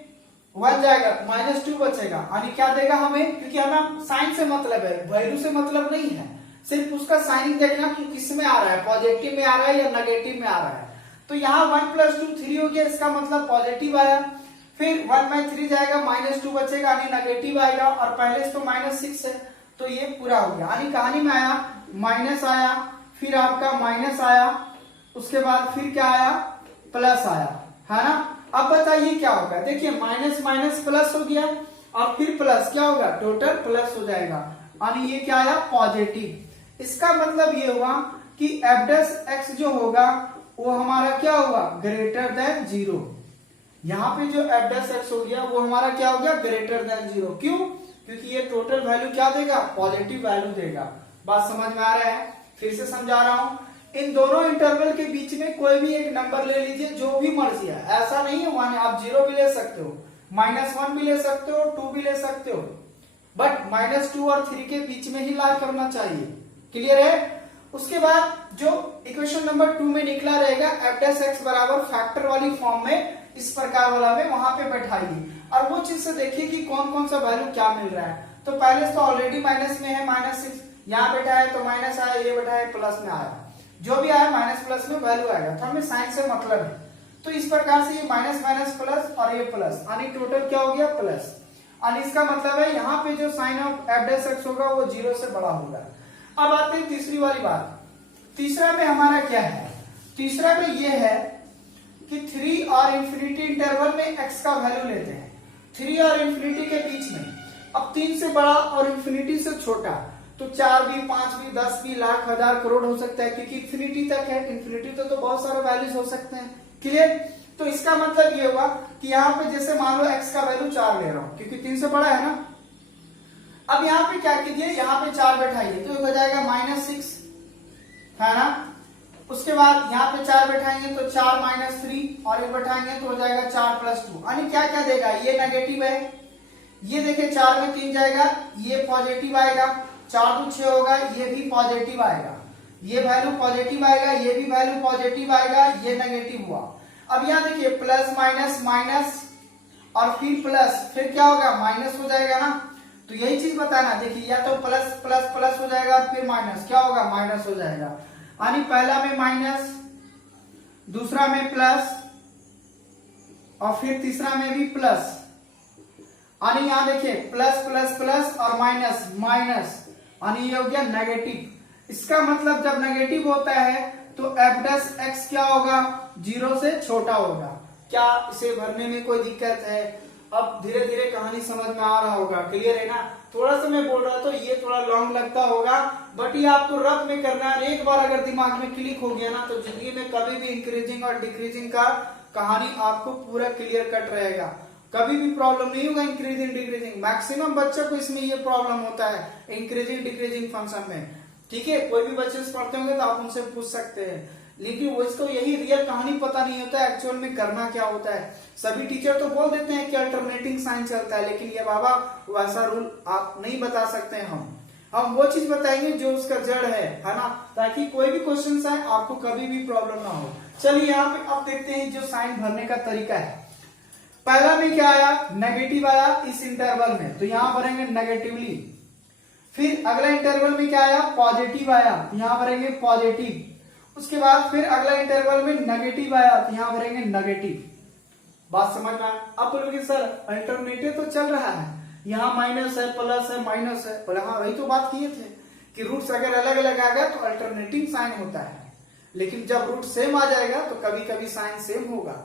1 जाएगा, -2 बचेगा, यानी क्या देगा हमें, क्योंकि हमें साइन से मतलब है, वैल्यू से मतलब नहीं है, सिर्फ उसका साइन देखना कि किस में आ रहा है, पॉजिटिव में आ रहा है या नेगेटिव में आ रहा है। तो यहाँ 1 + 2 3 हो गया, इसका मतलब पॉजिटिव आया। फिर 1/3 जाएगा, -2 बचेगा, यानी नेगेटिव आएगा, और पहले से तो -6 है, तो ये पूरा हो गया। यानी कहानी में आया माइनस आया, फिर आपका माइनस आया, उसके बाद फिर क्या आया, प्लस आया, है ना। अब बताइए क्या होगा, देखिए माइनस माइनस प्लस हो गया, और फिर प्लस क्या होगा, टोटल प्लस हो जाएगा, यानी ये क्या आया, पॉजिटिव। इसका मतलब ये हुआ कि एफ डैश एक्स जो होगा वो हमारा क्या होगा, ग्रेटर देन 0। यहाँ पे जो एफ डैश एक्स हो गया वो हमारा क्या हो गया, ग्रेटर देन 0। क्यों, क्योंकि ये टोटल वैल्यू क्या देगा, पॉजिटिव वैल्यू देगा। बात समझ में आ रहा है, फिर से समझा रहा हूं। इन दोनों इंटरवल के बीच में कोई भी एक नंबर ले लीजिए, जो भी मर्जी है, ऐसा नहीं है वन, आप 0 भी ले सकते हो, -1 भी ले सकते हो, 2 भी ले सकते हो, बट -2 और 3 के बीच में ही ला करना चाहिए। क्लियर है। उसके बाद जो इक्वेशन नंबर 2 में निकला रहेगा एफ डैश एक्स बराबर फैक्टर वाली फॉर्म में, इस प्रकार वाला में वहां पे बैठाइए, और वो चीज से देखिए कि कौन कौन सा वैल्यू क्या मिल रहा है। तो पहले तो ऑलरेडी माइनस में है, -6, यहाँ बैठा है तो माइनस आया, ये बैठा है प्लस में आया, जो भी आया माइनस प्लस में वैल्यू आएगा। तो हमें साइन से मतलब है, तो इस प्रकार से ये माइनस माइनस प्लस और ये प्लस, यानी टोटल क्या हो गया, प्लस। और इसका मतलब है यहाँ पे जो sign of f dash x होगा वो 0 से बड़ा होगा। अब आते हैं तीसरी वाली बात। तीसरा में हमारा क्या है, तीसरा में ये है कि 3 और इंफिनिटी इंटरवल में x का वैल्यू लेते हैं, 3 और इंफिनिटी के बीच में। अब 3 से बड़ा और इंफिनिटी से छोटा, तो 4 भी, 5 भी, 10 भी, लाख, हजार, करोड़ हो सकता है, क्योंकि इंफिनिटी तक है। इंफिनिटी तो बहुत सारे वैल्यूज हो सकते हैं। क्लियर। तो इसका मतलब ये हुआ कि यहाँ पे जैसे मान लो x का वैल्यू 4 ले रहा हूं, क्योंकि 3 से बड़ा है ना। अब यहाँ पे क्या कीजिए, यहाँ पे 4 बैठाइए तो हो जाएगा -6, है ना। उसके बाद यहाँ पे 4 बैठाएंगे तो 4 -3, और ये बैठाएंगे तो हो जाएगा 4 + 2, यानी क्या क्या देगा, ये नेगेटिव है, ये देखिए 4 में 3 जाएगा, ये पॉजिटिव आएगा, 4 तो 6 होगा, ये भी पॉजिटिव आएगा, ये वैल्यू पॉजिटिव आएगा, ये भी वैल्यू पॉजिटिव आएगा, ये नेगेटिव हुआ। अब यहाँ देखिए प्लस माइनस माइनस और फिर प्लस, फिर क्या होगा, माइनस हो जाएगा ना। तो यही चीज बताना, देखिए या तो प्लस प्लस प्लस हो जाएगा, फिर माइनस, क्या होगा, माइनस हो जाएगा। यानी पहला में माइनस, दूसरा में प्लस, और फिर तीसरा में भी प्लस। यानी यहाँ देखिए प्लस प्लस प्लस और माइनस माइनस, यानी ये हो गया नेगेटिव। इसका मतलब जब नेगेटिव होता है तो एफ डैश एक्स क्या होगा, 0 से छोटा होगा। क्या इसे भरने में कोई दिक्कत है? अब धीरे धीरे कहानी समझ में आ रहा होगा। क्लियर है ना। थोड़ा सा मैं बोल रहा तो ये थोड़ा लॉन्ग लगता होगा, बट ये आपको रफ में करना है। एक बार अगर दिमाग में क्लिक हो गया ना, तो जिंदगी में कभी भी इंक्रीजिंग और डिक्रीजिंग का कहानी आपको पूरा क्लियर कट रहेगा। कभी भी प्रॉब्लम नहीं होगा इंक्रीजिंग डिक्रीजिंग। मैक्सिमम बच्चों को इसमें ये प्रॉब्लम होता है इंक्रीजिंग डिक्रीजिंग फंक्शन में। ठीक है, कोई भी बच्चे पढ़ते होंगे तो आप उनसे पूछ सकते हैं, लेकिन वो इसको यही रियल कहानी पता नहीं होता है एक्चुअल में करना क्या होता है। सभी टीचर तो बोल देते हैं कि अल्टरनेटिंग साइन चलता है, लेकिन ये बाबा वैसा रूल आप नहीं बता सकते हैं। हम वो चीज बताएंगे जो उसका जड़ है ना, ताकि कोई भी क्वेश्चन आए आपको कभी भी प्रॉब्लम ना हो। चलिए यहाँ पे अब देखते हैं जो साइन भरने का तरीका है। पहला में क्या आया, नेगेटिव आया इस इंटरवल में, तो यहां भरेंगे नेगेटिवली। फिर अगला इंटरवल में क्या आया, पॉजिटिव आया, यहां भरेंगे पॉजिटिव। उसके बाद फिर अगला इंटरवल में नेगेटिव आया, तो यहां भरेंगे नेगेटिव। बात समझ में आया? अब बोलोगे सर अल्टरनेटिव तो चल रहा है, यहाँ माइनस है, प्लस है, माइनस है, बोले हाँ वही तो बात किए थे कि रूट्स अगर अलग अलग आ गया तो अल्टरनेटिंग साइन होता है, लेकिन जब रूट सेम आ जाएगा तो कभी कभी साइन सेम होगा।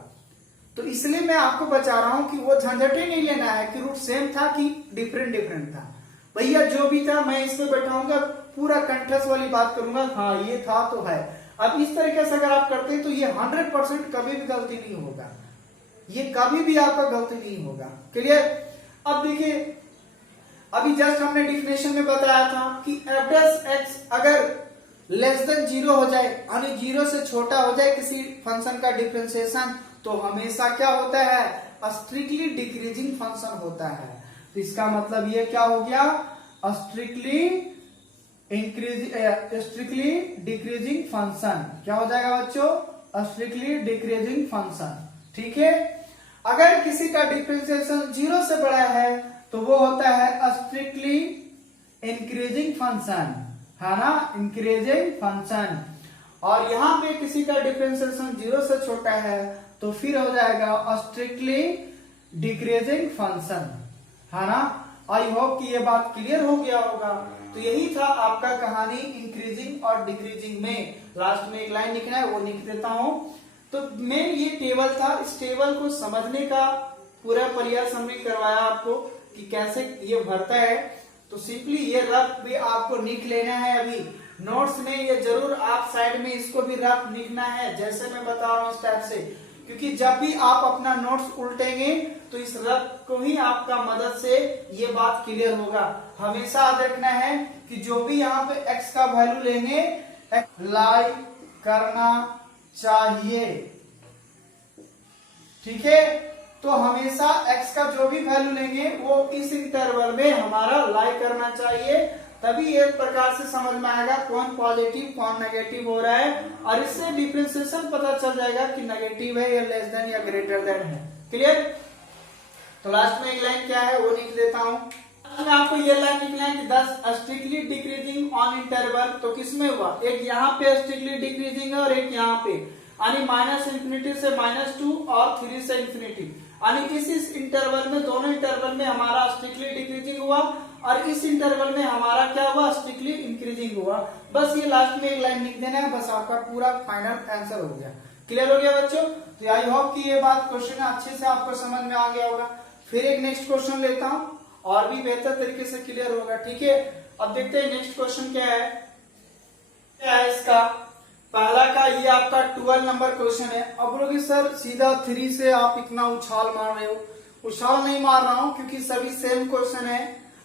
तो इसलिए मैं आपको बता रहा हूं कि वो झंझट ही नहीं लेना है कि रूट सेम था कि डिफरेंट डिफरेंट था। भैया जो भी था मैं इसमें बैठाऊंगा, पूरा कंठस्थ वाली बात करूंगा, हाँ ये था तो है। अब इस तरीके से अगर आप करते हैं तो ये 100% कभी भी गलती नहीं होगा, ये कभी भी आपका गलती नहीं होगा। क्लियर? अब देखिए, अभी जस्ट हमने डिफिनेशन में बताया था कि एफ डैश एक्स अगर लेस देन 0 हो जाए, यानी 0 से छोटा हो जाए किसी फंक्शन का डिफरेंशिएशन, तो हमेशा क्या होता है, स्ट्रिक्टली डिक्रीजिंग फंक्शन होता है। तो इसका मतलब ये क्या हो गया, स्ट्रिक्टली डिक्रीजिंग फंक्शन। क्या हो जाएगा बच्चों, स्ट्रिक्टली डिक्रीजिंग फंक्शन। ठीक है? अगर किसी का डिफरेंशिएशन 0 से बड़ा है तो वो होता है स्ट्रिक्टली इंक्रीजिंग फंक्शन, है ना, इंक्रीजिंग फंक्शन। और यहां पे किसी का डिफरेंशिएशन 0 से छोटा है तो फिर हो जाएगा स्ट्रिक्टली डिक्रीजिंग फंक्शन, है ना। आई होप कि ये बात क्लियर हो गया होगा। तो यही था आपका कहानी इंक्रीजिंग और डिक्रीजिंग में। लास्ट में एक लाइन लिखना है, वो लिख देता हूं। तो मेन ये टेबल था, इस टेबल को समझने का पूरा प्रयास हमने करवाया आपको कि कैसे ये भरता है। तो सिंपली ये रफ भी आपको लिख लेना है। अभी नोट्स में ये जरूर आप साइड में इसको भी रफ लिखना है, जैसे मैं बता रहा हूं इस टाइप से, क्योंकि जब भी आप अपना नोट्स उल्टेंगे तो इस रफ को ही आपका मदद से ये बात क्लियर होगा। हमेशा याद रखना है कि जो भी यहाँ पे x का वैल्यू लेंगे, लाइक करना चाहिए, ठीक है। तो हमेशा x का जो भी वैल्यू लेंगे वो इस इंटरवल में हमारा लाई करना चाहिए, तभी एक प्रकार से समझ में आएगा कौन पॉजिटिव कौन नेगेटिव हो रहा है, और इससे डिफरेंशिएशन पता चल जाएगा कि नेगेटिव है या लेस देन या ग्रेटर देन है। क्लियर? तो लास्ट में एक लाइन क्या है वो लिख देता हूं। मैं आपको ये लाइन लिखना है कि 10 स्ट्रिक्टली डिक्रीजिंग ऑन इंटरवल। तो किसमें हुआ, एक यहाँ पे स्ट्रिक्टली डिक्रीजिंग है और एक यहाँ पे, यानी -∞ से -2 और 3 से इंफिनिटी, यानी इस इंटरवल में, दोनों इंटरवल में हमारा स्ट्रिक्टली डिक्रीजिंग हुआ और इस इंटरवल में हमारा क्या हुआ, स्ट्रिक्टली इंक्रीजिंग हुआ। बस ये लास्ट में एक लाइन लिख देना है, बस आपका पूरा फाइनल आंसर हो गया। क्लियर हो गया बच्चों? तो आई होप कि ये बात क्वेश्चन अच्छे से आपको समझ में आ गया होगा। फिर एक नेक्स्ट क्वेश्चन लेता हूं और भी बेहतर तरीके से क्लियर होगा। ठीक है, अब देखते हैं नेक्स्ट क्वेश्चन क्या है। क्या है इसका पहला का, ये आपका 12 नंबर क्वेश्चन है। अब बोलोगे सर सीधा 3 से आप इतना उछाल मार रहे हो। उछाल नहीं मार रहा हूं क्योंकि सभी सेम क्वेश्चन है।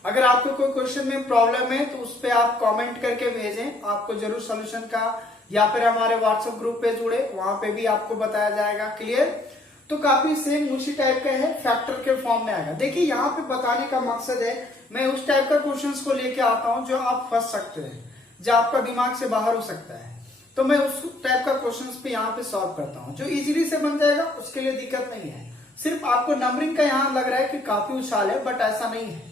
अगर आपको कोई क्वेश्चन में प्रॉब्लम है तो उस पर आप कमेंट करके भेजें, आपको जरूर सोल्यूशन का, या फिर हमारे व्हाट्सएप ग्रुप पे जुड़े, वहां पे भी आपको बताया जाएगा। क्लियर? तो काफी सेम उसी टाइप का है, फैक्टर के फॉर्म में आएगा। देखिए यहाँ पे बताने का मकसद है, मैं उस टाइप का क्वेश्चंस को लेके आता हूँ जो आप फंस सकते हैं, जो आपका दिमाग से बाहर हो सकता है, तो मैं उस टाइप का क्वेश्चंस पे यहाँ पे सॉल्व करता हूँ। जो इजीली से बन जाएगा उसके लिए दिक्कत नहीं है। सिर्फ आपको नंबरिंग का यहाँ लग रहा है कि काफी उछाल है, बट ऐसा नहीं है।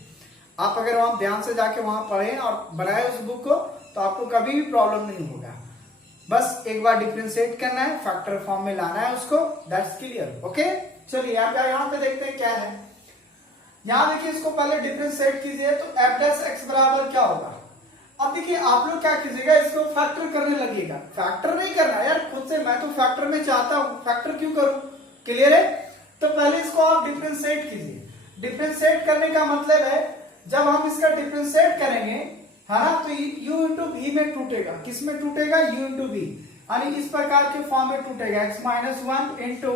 आप अगर वहां ध्यान से जाके वहां पढ़े और बनाए उस बुक को, तो आपको कभी भी प्रॉब्लम नहीं होगा। बस एक बार डिफरेंशिएट करना है, फैक्टर फॉर्म में लाना है उसको, दैट्स क्लियर। ओके, चलिए यहाँ पे देखते हैं क्या है। यहाँ देखिए, इसको पहले डिफरेंशिएट कीजिए तो f डैश x बराबर क्या होगा। अब देखिए आप लोग क्या कीजिएगा, इसको फैक्टर करने लगेगा। फैक्टर नहीं करना यार खुद से, मैं तो फैक्टर में चाहता हूं, फैक्टर क्यों करूं। क्लियर है? तो पहले इसको आप डिफरेंशिएट कीजिए। डिफरेंशिएट करने का मतलब है जब हम इसका डिफरेंशिएट करेंगे, है ना, तो u इंटू v में टूटेगा। किस में टूटेगा, u इंटू v, यानी इस प्रकार के फॉर्म में टूटेगा। x-1 इंटू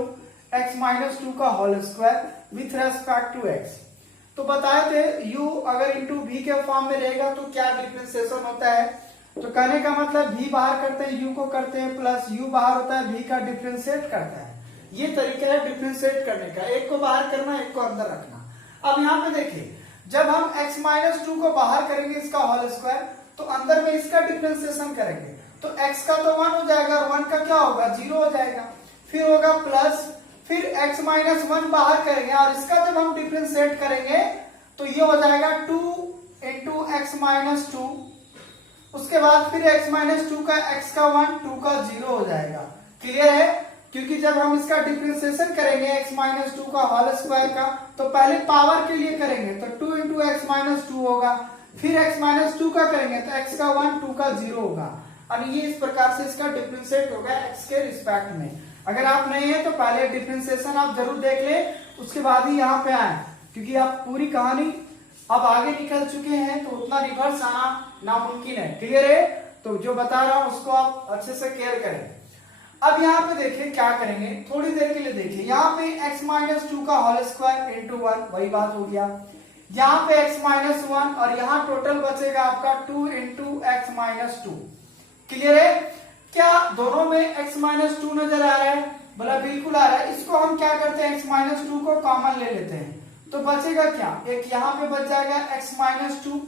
x-2 का whole square with respect to x। तो बताए थे u अगर इंटू v के फॉर्म में रहेगा तो क्या डिफरेंशिएशन होता है। तो कहने का मतलब v बाहर करते हैं, u को करते हैं, प्लस u बाहर होता है, v का डिफरेंशिएट करता है। ये तरीका है डिफरेंशिएट करने का, एक को बाहर करना, एक को अंदर रखना। अब यहाँ पे देखिए, जब हम x-2 को बाहर करेंगे इसका होल स्क्वायर, तो अंदर में इसका डिफरेंशिएशन करेंगे तो x का तो 1 हो जाएगा और 1 का क्या होगा, 0 हो जाएगा। फिर होगा प्लस फिर x माइनस 1 बाहर करेंगे और इसका जब हम डिफरेंशिएट करेंगे तो ये हो जाएगा 2 इंटू एक्स माइनस 2। उसके बाद फिर x माइनस 2 का x का 1 2 का 0 हो जाएगा। क्लियर है? क्योंकि जब हम इसका डिफरेंशिएशन करेंगे x माइनस 2 का होल स्क्वायर का तो पहले पावर के लिए करेंगे तो 2 इंटू एक्स माइनस 2 होगा, फिर x माइनस 2 का करेंगे तो x का 1 2 का 0 होगा और ये इस प्रकार से इसका डिफरेंशिएट होगा x के रिस्पेक्ट में। अगर आप नहीं है तो पहले डिफरेंशिएशन आप जरूर देख ले, उसके बाद ही यहाँ पे आए, क्योंकि आप पूरी कहानी अब आगे निकल चुके हैं तो उतना रिवर्स आना नामुमकिन है। क्लियर है? तो जो बता रहा हूं उसको आप अच्छे से केयर करें। अब यहाँ पे देखिए क्या करेंगे, थोड़ी देर के लिए देखिए, यहाँ पे x माइनस 2 का होल स्क्वायर इंटू 1 वही बात हो गया, यहाँ पे x माइनस 1 और यहाँ टोटल बचेगा आपका 2 इंटू एक्स माइनस 2। क्लियर है? क्या दोनों में x माइनस 2 नजर आ रहा है? बोला बिल्कुल आ रहा है। इसको हम क्या करते हैं, x माइनस 2 को कॉमन ले लेते हैं तो बचेगा क्या, एक यहाँ पे बच जाएगा x माइनस 2।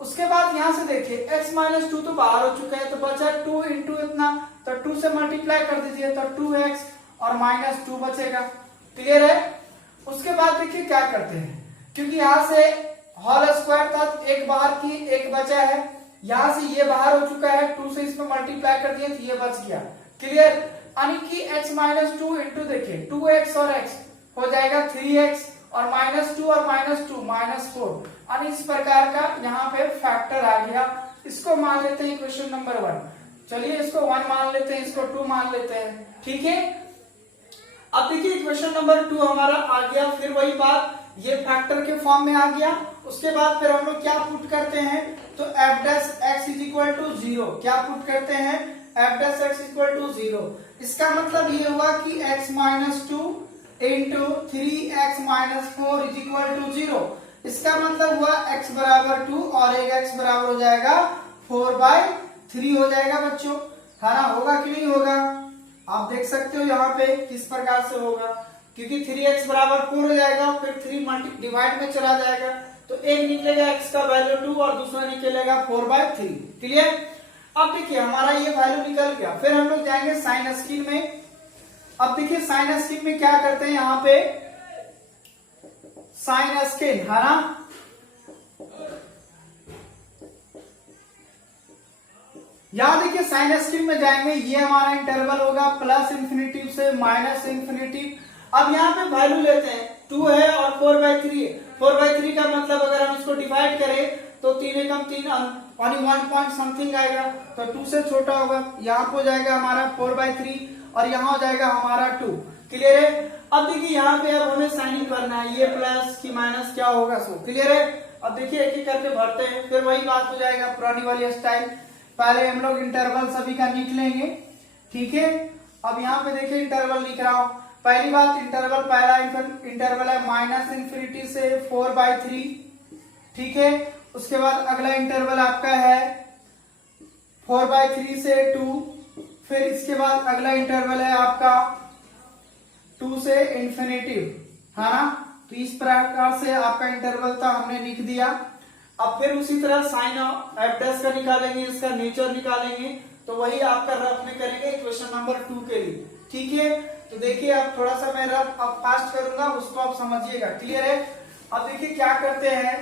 उसके बाद यहाँ से देखिए x माइनस 2 तो बाहर हो चुका है तो बचा 2 इंटू इतना, तो 2 से मल्टीप्लाई कर दीजिए तो 2x और माइनस 2 बचेगा। क्लियर है? उसके बाद देखिए क्या करते हैं, क्योंकि यहाँ से होल स्क्वायर था, एक बाहर की एक बचा है, यहाँ से ये बाहर हो चुका है, 2 से इसमें मल्टीप्लाई कर दिए तो ये बच गया। क्लियर? यानी कि x माइनस 2 इंटू देखिए 2x और x हो जाएगा 3x और माइनस 2 और माइनस 2 माइनस 4, और इस प्रकार का यहाँ पे फैक्टर आ गया। इसको मान लेते हैं क्वेश्चन नंबर 1। चलिए इसको 1 मान लेते हैं, इसको 2 मान लेते हैं। ठीक है? अब देखिए क्वेश्चन नंबर 2 हमारा आ गया, फिर वही बात, ये फैक्टर के फॉर्म में आ गया। उसके बाद फिर हम लोग क्या पुट करते हैं, तो f dash x is equal to 0 क्या पुट करते हैं, f dash x equal to 0। इसका मतलब ये हुआ कि x minus 2 into 3x minus 4 is equal to 0। इसका मतलब हुआ x बराबर 2 और एक x बराबर हो जाएगा 4/3 हो जाएगा बच्चों। है ना? होगा कि नहीं होगा? आप देख सकते हो यहाँ पे किस प्रकार से होगा, क्योंकि 3x बराबर 4 हो जाएगा, फिर 3 डिवाइड में चला जाएगा तो एक निकलेगा x का वैल्यू 2 और दूसरा निकलेगा 4/3। क्लियर? अब देखिए हमारा ये वैल्यू निकल गया, फिर हम लोग जाएंगे साइन स्क्रीन में। अब देखिए साइन स्क्रीन में क्या करते हैं, यहाँ पे साइन स्क्रीन है ना, यहां देखिए साइन स्क्रीन में जाएंगे, ये हमारा इंटरवल होगा प्लस इंफिनिटी से माइनस इंफिनिटी। अब यहाँ पे वैल्यू लेते हैं, 2 है और 4/3 है। 4/3 का मतलब अगर हम इसको डिवाइड करें तो 3 एकम 3 यानी 1 पॉइंट समथिंग आएगा, तो 2 से छोटा होगा, यहाँ पे हो जाएगा हमारा 4/3 और यहाँ हो जाएगा हमारा 2। क्लियर है? अब देखिए यहाँ पे अब हमें साइनिंग करना है, ये प्लस की माइनस क्या होगा सो। क्लियर है? अब देखिए एक एक करके भरते हैं, फिर वही बात हो जाएगा पुरानी वाली स्टाइल, पहले हम लोग इंटरवल सभी का लिख लेंगे। ठीक है? अब यहाँ पे देखिए इंटरवल लिख रहा हूं। पहली बात इंटरवल, पहला इंटरवल है माइनस इंफिनिटी से 4/3। ठीक है? उसके बाद अगला इंटरवल आपका है 4/3 से 2, फिर इसके बाद अगला इंटरवल है आपका 2 से इंफिनिटी, है ना? तो इस प्रकार से आपका इंटरवल था, हमने लिख दिया। अब फिर उसी तरह साइन एफ डैश का निकालेंगे, इसका नेचर निकालेंगे, तो वही आपका रफ में करेंगे क्वेश्चन नंबर 2 के लिए। ठीक है? तो देखिए अब थोड़ा सा मैं रफ अब फास्ट करूंगा, उसको आप समझिएगा। क्लियर है? अब देखिए क्या करते हैं,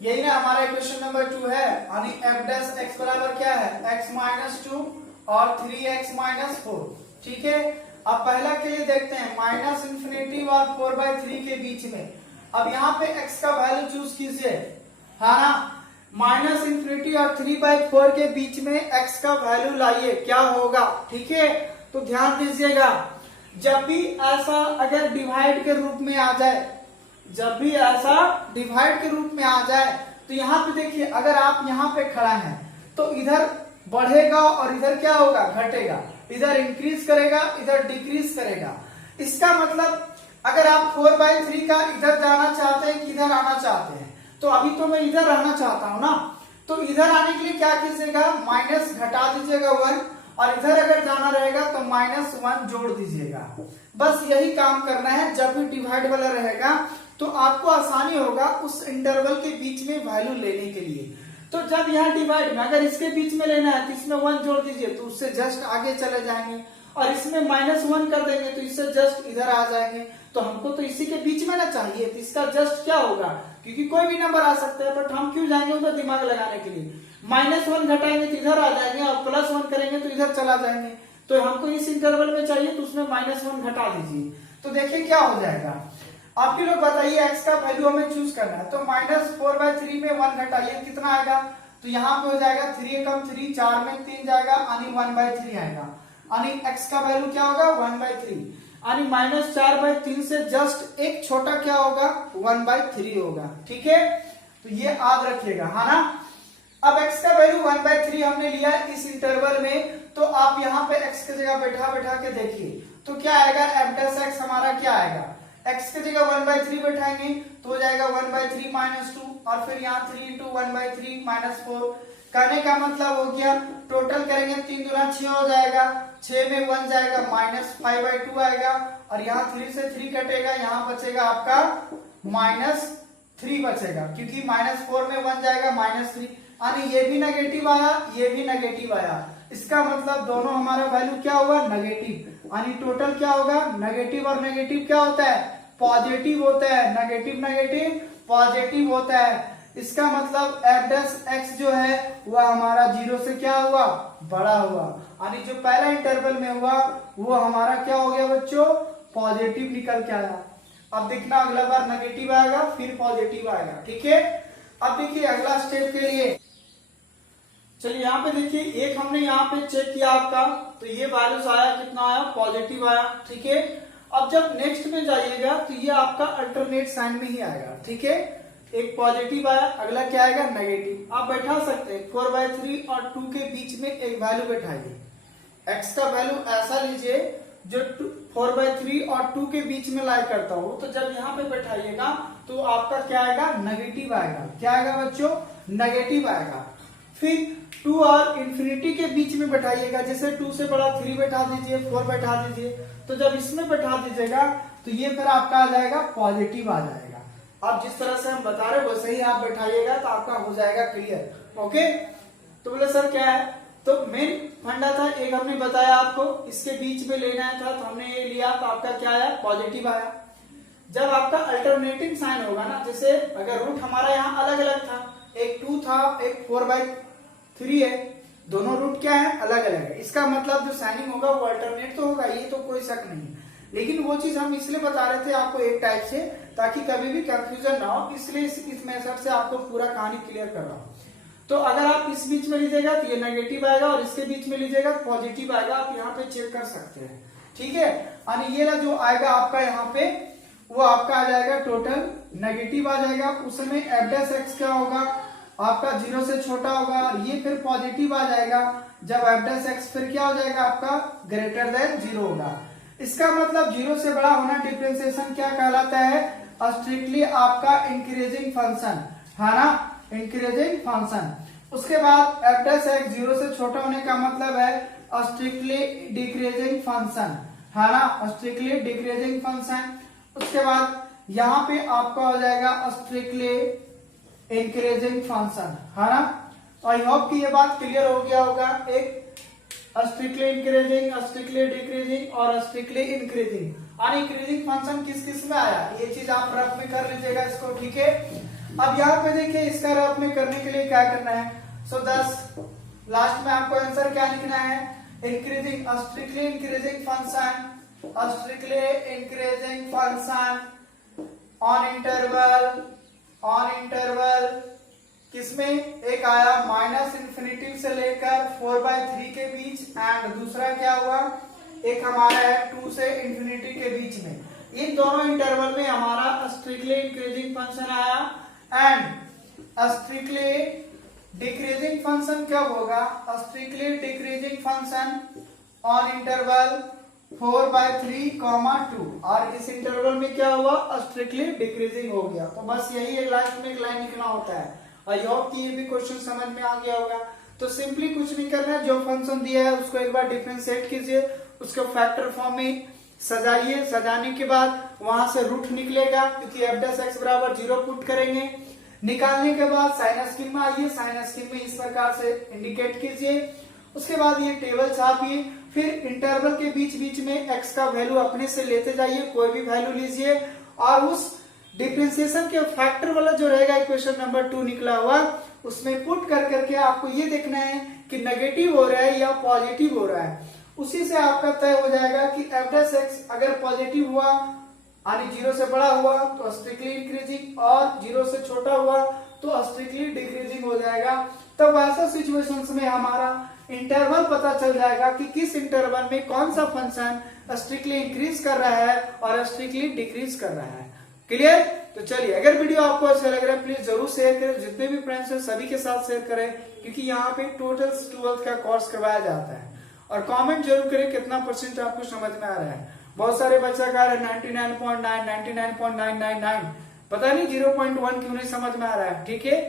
यही ना हमारा इक्वेशन नंबर 2 है, यानी एफ डैश एक्स बराबर क्या है, x माइनस 2 और 3x माइनस 4। ठीक है? अब पहला के लिए देखते हैं, माइनस इंफिनिटी और 4/3 के बीच में। अब यहाँ पे x का वैल्यू चूज कीजिए, है ना? माइनस इंफिनिटी और 3/4 के बीच में x का वैल्यू लाइए, क्या होगा? ठीक है? तो ध्यान दीजिएगा, जब भी ऐसा अगर डिवाइड के रूप में आ जाए, जब भी ऐसा डिवाइड के रूप में आ जाए तो यहाँ पे देखिए, अगर आप यहाँ पे खड़ा हैं तो इधर बढ़ेगा और इधर क्या होगा, घटेगा, इधर इंक्रीज करेगा, इधर डिक्रीज करेगा। इसका मतलब अगर आप 4/3 का इधर जाना चाहते हैं कि इधर आना चाहते हैं, तो अभी तो मैं इधर रहना चाहता हूं ना, तो इधर आने के लिए क्या कीजिएगा, माइनस घटा दीजिएगा 1, और इधर अगर जाना रहेगा तो -1 जोड़ दीजिएगा। बस यही काम करना है। जब भी डिवाइड वाला रहेगा तो आपको आसानी होगा उस इंटरवल के बीच में वैल्यू लेने के लिए। तो जब यहाँ डिवाइड में अगर इसके बीच में लेना है तो इसमें 1 जोड़ दीजिए, तो उससे जस्ट आगे चले जाएंगे, और इसमें -1 कर देंगे तो इससे जस्ट इधर आ जाएंगे। तो हमको तो इसी के बीच में ना चाहिए, तो इसका जस्ट क्या होगा, क्योंकि कोई भी नंबर आ सकता है, बट हम क्यों जाएंगे उधर दिमाग लगाने के लिए। -1 घटाएंगे तो इधर आ जाएंगे और +1 करेंगे तो इधर चला जाएंगे। तो हमको इस इंटरवल में चाहिए तो उसमें -1 घटा दीजिए। तो देखिए क्या हो जाएगा, आप लोग बताइए एक्स का वैल्यू हमें चूज करना है। तो -4/3 में 1 घटाइए कितना आएगा, तो यहाँ पे हो जाएगा 3 एकम 3, 4 में 3 जाएगा यानी 1/3 आएगा, यानी x का वैल्यू क्या होगा 1/3, यानी -4/3 से जस्ट एक छोटा क्या होगा 1/3 होगा। ठीक है, तो ये याद रखिएगा, है ना। अब x का वैल्यू 1/3 हमने लिया इस इंटरवल में, तो आप यहाँ पे x की जगह बैठा के देखिए तो क्या आएगा, f' हमारा क्या आएगा, x की जगह 1/3 बैठाएंगे तो हो जाएगा 1/3 -2 और फिर यहाँ 3 × 1/3 -4। करने का मतलब हो गया, टोटल करेंगे 3 दूना 6 हो जाएगा, 6 में 1 जाएगा -5/2 आएगा और यहाँ 3 से 3 कटेगा, यहाँ बचेगा आपका -3 बचेगा, क्योंकि -4 में 1 जाएगा -3, यानी ये भी नेगेटिव आया, ये भी नेगेटिव आया। इसका मतलब दोनों हमारा वैल्यू क्या हुआ नेगेटिव, यानी टोटल क्या होगा, नेगेटिव और नेगेटिव क्या होता है, पॉजिटिव होता है, नेगेटिव नेगेटिव पॉजिटिव होता है। इसका मतलब f' जो है वह हमारा 0 से क्या हुआ, बड़ा हुआ, यानी जो पहला इंटरवल में हुआ वो हमारा क्या हो गया बच्चों, पॉजिटिव निकल के आया। अब देखना अगला बार नेगेटिव आएगा फिर पॉजिटिव आएगा। ठीक है, अब देखिए अगला स्टेप के लिए, चलिए यहाँ पे देखिए एक हमने यहाँ पे चेक किया आपका, तो ये वैल्यूज आया, कितना आया, पॉजिटिव आया। ठीक है, अब जब नेक्स्ट में जाइएगा तो ये आपका अल्टरनेट साइन में ही आएगा। ठीक है, एक पॉजिटिव आया, अगला क्या आएगा नेगेटिव। आप बैठा सकते हैं 4/3 और 2 के बीच में एक वैल्यू बैठाइए, x का वैल्यू ऐसा लीजिए जो 4/3 और 2 के बीच में लाई करता हूं, तो जब यहाँ पे बैठाइएगा तो आपका क्या आएगा, नेगेटिव आएगा। क्या आएगा बच्चों, नेगेटिव आएगा। फिर 2 और इंफिनिटी के बीच में बैठाइएगा, जैसे 2 से बड़ा 3 बैठा दीजिए, 4 बैठा दीजिए, तो जब इसमें बैठा दीजिएगा तो ये फिर आपका आ जाएगा पॉजिटिव आ जाएगा। आप जिस तरह से हम बता रहे हैं वैसे ही आप बैठाइएगा तो आपका हो जाएगा क्लियर। ओके, तो बोले सर क्या है, तो मेन फंडा था, एक हमने बताया आपको इसके बीच में लेना था, तो हमने ये लिया तो आपका क्या आया, पॉजिटिव आया। जब आपका अल्टरनेटिंग साइन होगा ना, जैसे अगर रूट हमारा यहाँ अलग अलग था, एक 2 था एक 4/3 है, दोनों रूट क्या है, अलग अलग है, इसका मतलब जो साइनिंग होगा वो अल्टरनेट तो होगा, ये तो कोई शक नहीं है। लेकिन वो चीज हम इसलिए बता रहे थे आपको एक टाइप से, ताकि कभी भी कंफ्यूजन ना हो, इसलिए इस मेथड से आपको पूरा कहानी क्लियर कर रहा हूँ। तो अगर आप इस बीच में लीजिएगा तो ये नेगेटिव आएगा और इसके बीच में लीजिएगा पॉजिटिव आएगा, आप यहाँ पे चेक कर सकते हैं। ठीक है, यानी ये जो आएगा आपका यहाँ पे वो आपका आ जाएगा टोटल नेगेटिव आ जाएगा, उस समय f' क्या होगा आपका 0 से छोटा होगा, और ये फिर पॉजिटिव आ जाएगा जब f' फिर क्या हो जाएगा आपका ग्रेटर देन 0 होगा। इसका मतलब 0 से बड़ा होना डिफरेंशिएशन क्या कहलाता है, स्ट्रिक्टली आपका इंक्रीजिंग फंक्शन, है ना, इंक्रीजिंग फंक्शन। उसके बाद f' 0 से छोटा होने का मतलब है स्ट्रिक्टली डिक्रीजिंग फंक्शन, है ना, स्ट्रिक्टली डिक्रीजिंग फंक्शन। उसके बाद यहाँ पे आपका हो जाएगा स्ट्रिक्टली इंक्रीजिंग फंक्शन, है ना। आई होप कि ये बात क्लियर हो गया होगा, एक स्ट्रिक्टली इंक्रीजिंग, स्ट्रिक्टली डिक्रीजिंग और स्ट्रिक्टली इंक्रीजिंग। और इंक्रीजिंग फंक्शन किस किस में आया, ये चीज आप रफ में कर लीजिएगा इसको। ठीक है, अब यहाँ पे देखिए इसका रफ में करने के लिए क्या करना है, सो 10 लास्ट में आपको आंसर क्या लिखना है, increasing, strictly increasing function, strictly increasing function on interval किसमें, एक आया -∞ से लेकर 4/3 के बीच, एंड दूसरा क्या हुआ, एक हमारा है 2 से इंफिनिटी के बीच में। इन दोनों इंटरवल में हमारा स्ट्रिक्टली इंक्रीजिंग फंक्शन आया, एंड स्ट्रिक्टली डिक्रीजिंग फंक्शन कब होगा, strictly decreasing function on interval 4/3, 2, और इस इंटरवल में क्या हुआ, स्ट्रिक्टली डिक्रीजिंग हो गया। तो बस यही एक लास्ट में एक लाइन लिखना होता है। आई होप कि ये भी क्वेश्चन समझ में आ गया होगा। तो सिंपली कुछ नहीं करना है, जो फंक्शन दिया है उसको एक बार डिफरेंशिएट कीजिए, उसको फैक्टर फॉर्म में सजाइए, सजाने के बाद वहां से रूट निकलेगा, क्योंकि f' बराबर 0 पुट करेंगे। निकालने के बाद साइन स्कीम में आइए, साइन स्कीम में इस प्रकार से इंडिकेट कीजिए। उसके बाद ये टेबल छापिए, फिर इंटरवल के बीच बीच में x का वैल्यू अपने से लेते जाइए, कोई भी वैल्यू लीजिए और उस डिफरेंशिएशन के फैक्टर वाला जो रहेगा इक्वेशन नंबर 2 निकला हुआ उसमें पुट कर करके आपको ये देखना है कि नेगेटिव हो रहा है या पॉजिटिव हो रहा है। उसी से आपका तय हो जाएगा कि एफ डैश एक्स अगर पॉजिटिव हुआ यानी 0 से बड़ा हुआ तो स्ट्रिक्टली इंक्रीजिंग और 0 से छोटा हुआ तो स्ट्रिक्टली डिक्रीजिंग हो जाएगा। तब ऐसा सिचुएशंस में हमारा इंटरवल पता चल जाएगा कि किस इंटरवल में कौन सा फंक्शन स्ट्रिक्टली इंक्रीज कर रहा है और स्ट्रिक्टली डिक्रीज कर रहा है। क्लियर? तो चलिए, अगर वीडियो आपको अच्छा लग रहा है प्लीज जरूर शेयर करें, जितने भी फ्रेंड्स हैं सभी के साथ शेयर करें, क्योंकि यहाँ पे टोटल 12th का कोर्स करवाया जाता है। और कमेंट जरूर करें कितना परसेंट आपको समझ में आ रहा है। बहुत सारे बच्चा कह रहे हैं 99.9, 99.999, पता नहीं 0.1 क्यों नहीं समझ में आ रहा है। ठीक है,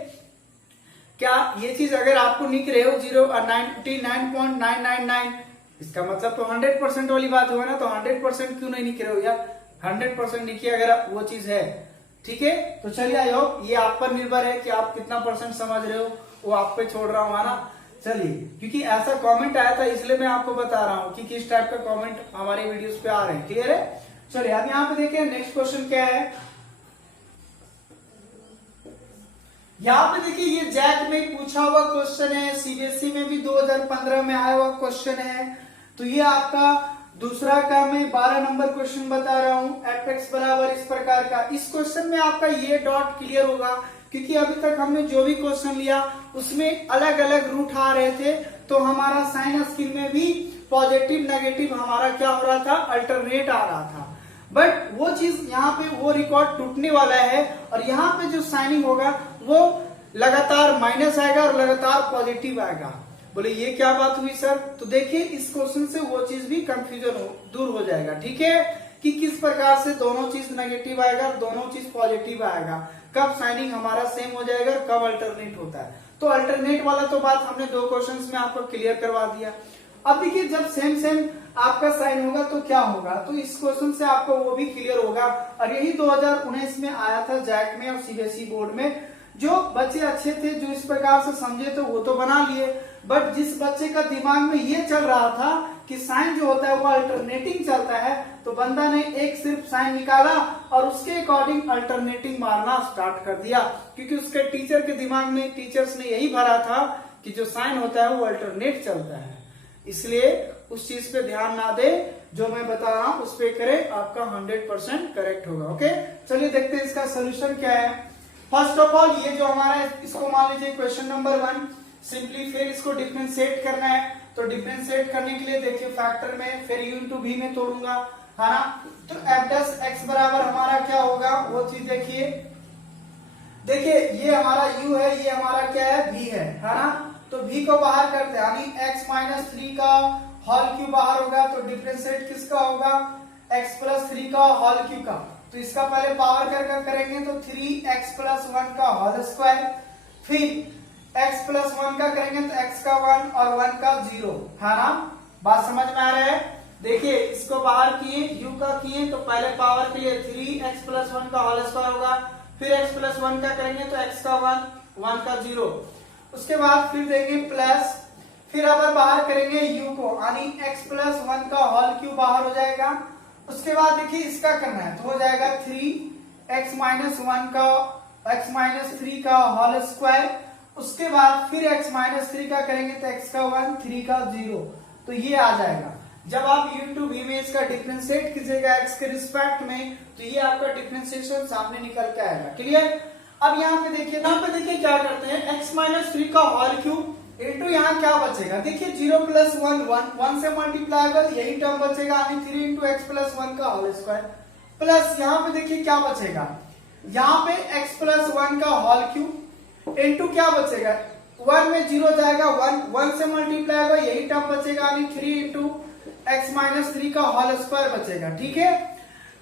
क्या ये चीज अगर आपको निक रहे हो 99.999, इसका मतलब तो 100% वाली बात हुआ ना, तो 100% क्यों नहीं निक रहे हो यार, 100% निकी अगर वो चीज है। ठीक है, तो चलिए आई होप ये आप पर निर्भर है कि आप कितना परसेंट समझ रहे हो, वो आप पे छोड़ रहा हूँ, है ना। चलिए, क्योंकि ऐसा कमेंट आया था इसलिए मैं आपको बता रहा हूँ कि किस टाइप का कमेंट हमारे वीडियोस पे आ रहे हैं। क्लियर है? चलिए अब यहाँ पे देखिए नेक्स्ट क्वेश्चन क्या है। यहाँ पे देखिए ये जैक में पूछा हुआ क्वेश्चन है, सीबीएसई में भी 2015 में आया हुआ क्वेश्चन है। तो ये आपका दूसरा का मैं 12 नंबर क्वेश्चन बता रहा हूँ। एफ एक्स बराबर इस प्रकार का, इस क्वेश्चन में आपका ये डॉट क्लियर होगा, क्योंकि अभी तक हमने जो भी क्वेश्चन लिया उसमें अलग अलग रूट आ रहे थे, तो हमारा साइन स्क्रीन में भी पॉजिटिव नेगेटिव हमारा क्या हो रहा था, अल्टरनेट आ रहा था। बट वो चीज यहाँ पे वो रिकॉर्ड टूटने वाला है और यहाँ पे जो साइनिंग होगा वो लगातार माइनस आएगा और लगातार पॉजिटिव आएगा। बोले ये क्या बात हुई सर? तो देखिए इस क्वेश्चन से वो चीज भी कंफ्यूजन दूर हो जाएगा। ठीक है, कि किस प्रकार से दोनों चीज नेगेटिव आएगा और दोनों चीज पॉजिटिव आएगा, कब साइनिंग हमारा सेम हो जाएगा और कब अल्टरनेट होता है। तो अल्टरनेट वाला तो बात हमने 2 क्वेश्चंस में आपको क्लियर करवा दिया। अब देखिए जब सेम आपका साइन होगा तो क्या होगा, तो इस क्वेश्चन से आपको वो भी क्लियर होगा। और यही 2019 में आया था जैक में और सीबीएसई बोर्ड में। जो बच्चे अच्छे थे, जो इस प्रकार से समझे तो वो तो बना लिए, बट जिस बच्चे का दिमाग में ये चल रहा था कि साइन जो होता है वो अल्टरनेटिंग चलता है, तो बंदा ने एक सिर्फ साइन निकाला और उसके अकॉर्डिंग अल्टरनेटिंग मारना स्टार्ट कर दिया, क्योंकि उसके टीचर के दिमाग में टीचर्स ने यही भरा था कि जो साइन होता है वो अल्टरनेट चलता है। इसलिए उस चीज पे ध्यान ना दे, जो मैं बता रहा हूं उस पे करें, आपका 100% करेक्ट होगा। ओके, चलिए देखते हैं इसका सोल्यूशन क्या है। फर्स्ट ऑफ ऑल ये जो हमारा है इसको मान लीजिए क्वेश्चन नंबर 1, सिंपली फिर इसको डिफरेंशिएट करना है। तो डिफरेंशिएट करने के लिए देखिए फैक्टर में फिर u इंटू v में तोड़ूंगा, है ना। तो एफ डैश एक्स बराबर हमारा क्या होगा वो चीज देखिए ये हमारा u है, ये हमारा क्या है v है ना। तो v को बाहर करते हैं, यानी x माइनस 3 का होल क्यूब बाहर होगा, तो डिफरेंशिएट किसका होगा, x प्लस 3 का होल क्यूब का। तो इसका पहले पावर करके करेंगे तो 3x प्लस 1 का होल स्क्वायर, फिर x प्लस 1 का करेंगे तो x का 1 और 1 का 0, है ना। बात समझ में आ रहा है? देखिए इसको बाहर किए, u का किए तो पहले पावर के लिए 3x प्लस 1 का होल स्क्वायर होगा, फिर x प्लस 1 का करेंगे तो x का 1, 1 का 0। उसके बाद फिर देंगे प्लस, फिर अगर बाहर करेंगे u को, यानी x प्लस 1 का होल क्यूब बाहर हो जाएगा। उसके बाद देखिए इसका करना है तो हो जाएगा 3x माइनस 1 का x माइनस 3 का होल स्क्वायर। उसके बाद फिर x माइनस 3 का करेंगे तो x का 1, 3 का 0, तो ये आ जाएगा। जब आप u इंटू v में इसका डिफरेंशिएट कीजिएगा x के रिस्पेक्ट में, तो ये आपका डिफरेंशिएशन सामने निकल के आएगा। क्लियर? अब यहाँ पे देखिए क्या करते हैं, x माइनस 3 का होल क्यूब इंटू यहाँ क्या बचेगा, देखिए 0 प्लस 1, 1 से मल्टीप्लाई होगा, यही टर्म बचेगा, यानी 3 इंटू एक्स प्लस 1 का होल स्क्वायर, प्लस यहाँ पे देखिए क्या बचेगा, यहाँ पे x प्लस 1 का होल क्यूब इंटू क्या बचेगा, 1 में 0 जाएगा, 1 से मल्टीप्लाई होगा, यही टर्म बचेगा, यानी 3 इंटू एक्स माइनस 3 का होल स्क्वायर बचेगा। ठीक है,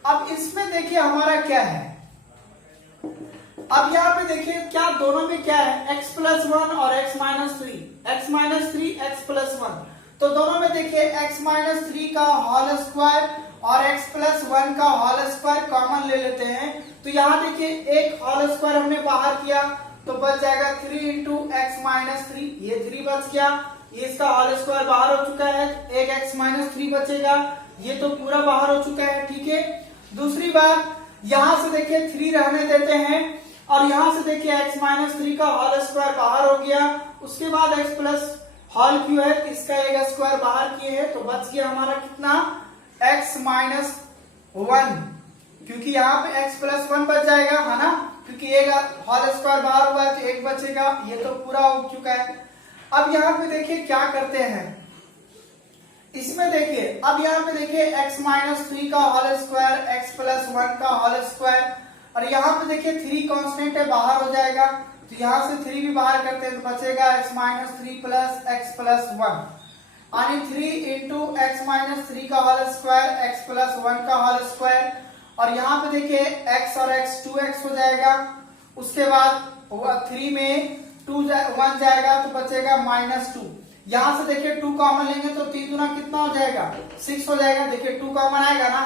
अब इसमें देखिए हमारा क्या है, अब यहाँ पे देखिए क्या दोनों में क्या है, x प्लस 1 और x माइनस 3, x प्लस 1, तो दोनों में देखिए x माइनस 3 का होल स्क्वायर और x प्लस 1 का होल स्क्वायर कॉमन ले लेते हैं। तो यहाँ देखिए एक होल स्क्वायर हमने बाहर किया तो बच जाएगा 3 इंटू एक्स माइनस 3, ये 3 बच गया, ये इसका होल स्क्वायर बाहर हो चुका है, एक x माइनस 3 बचेगा, ये तो पूरा बाहर हो चुका है। ठीक है, दूसरी बात यहां से देखिए 3 रहने देते हैं और यहां से देखिए x माइनस 3 का होल स्क्वायर बाहर हो गया, उसके बाद x प्लस होल क्यों है, इसका एक स्क्वायर बाहर किए हैं तो बच गया हमारा कितना x माइनस 1, क्योंकि यहाँ पे x प्लस 1 बच जाएगा, है ना, क्योंकि एक होल स्क्वायर बाहर हुआ है तो एक बचेगा, ये तो पूरा हो चुका है। अब यहाँ पे देखिए क्या करते हैं, इसमें देखिए अब यहाँ पे देखिए x माइनस 3 का होल स्क्वायर, x प्लस 1 का होल स्क्वायर, और यहाँ पे देखिए 3 कांस्टेंट है, बाहर हो जाएगा, तो यहाँ से 3 भी बाहर करते हैं तो बचेगा x minus 3 plus x plus 1, यानी 3 इंटू एक्स माइनस 3 का होल स्क्वायर, x प्लस 1 का होल स्क्वायर, और यहाँ पे देखिए x और x 2x हो जाएगा, उसके बाद 3 में 1 जाएगा तो बचेगा माइनस 2, यहां से देखिए 2 कॉमन लेंगे तो 3 दूना कितना हो जाएगा 6 हो जाएगा, देखिए 2 कॉमन आएगा ना,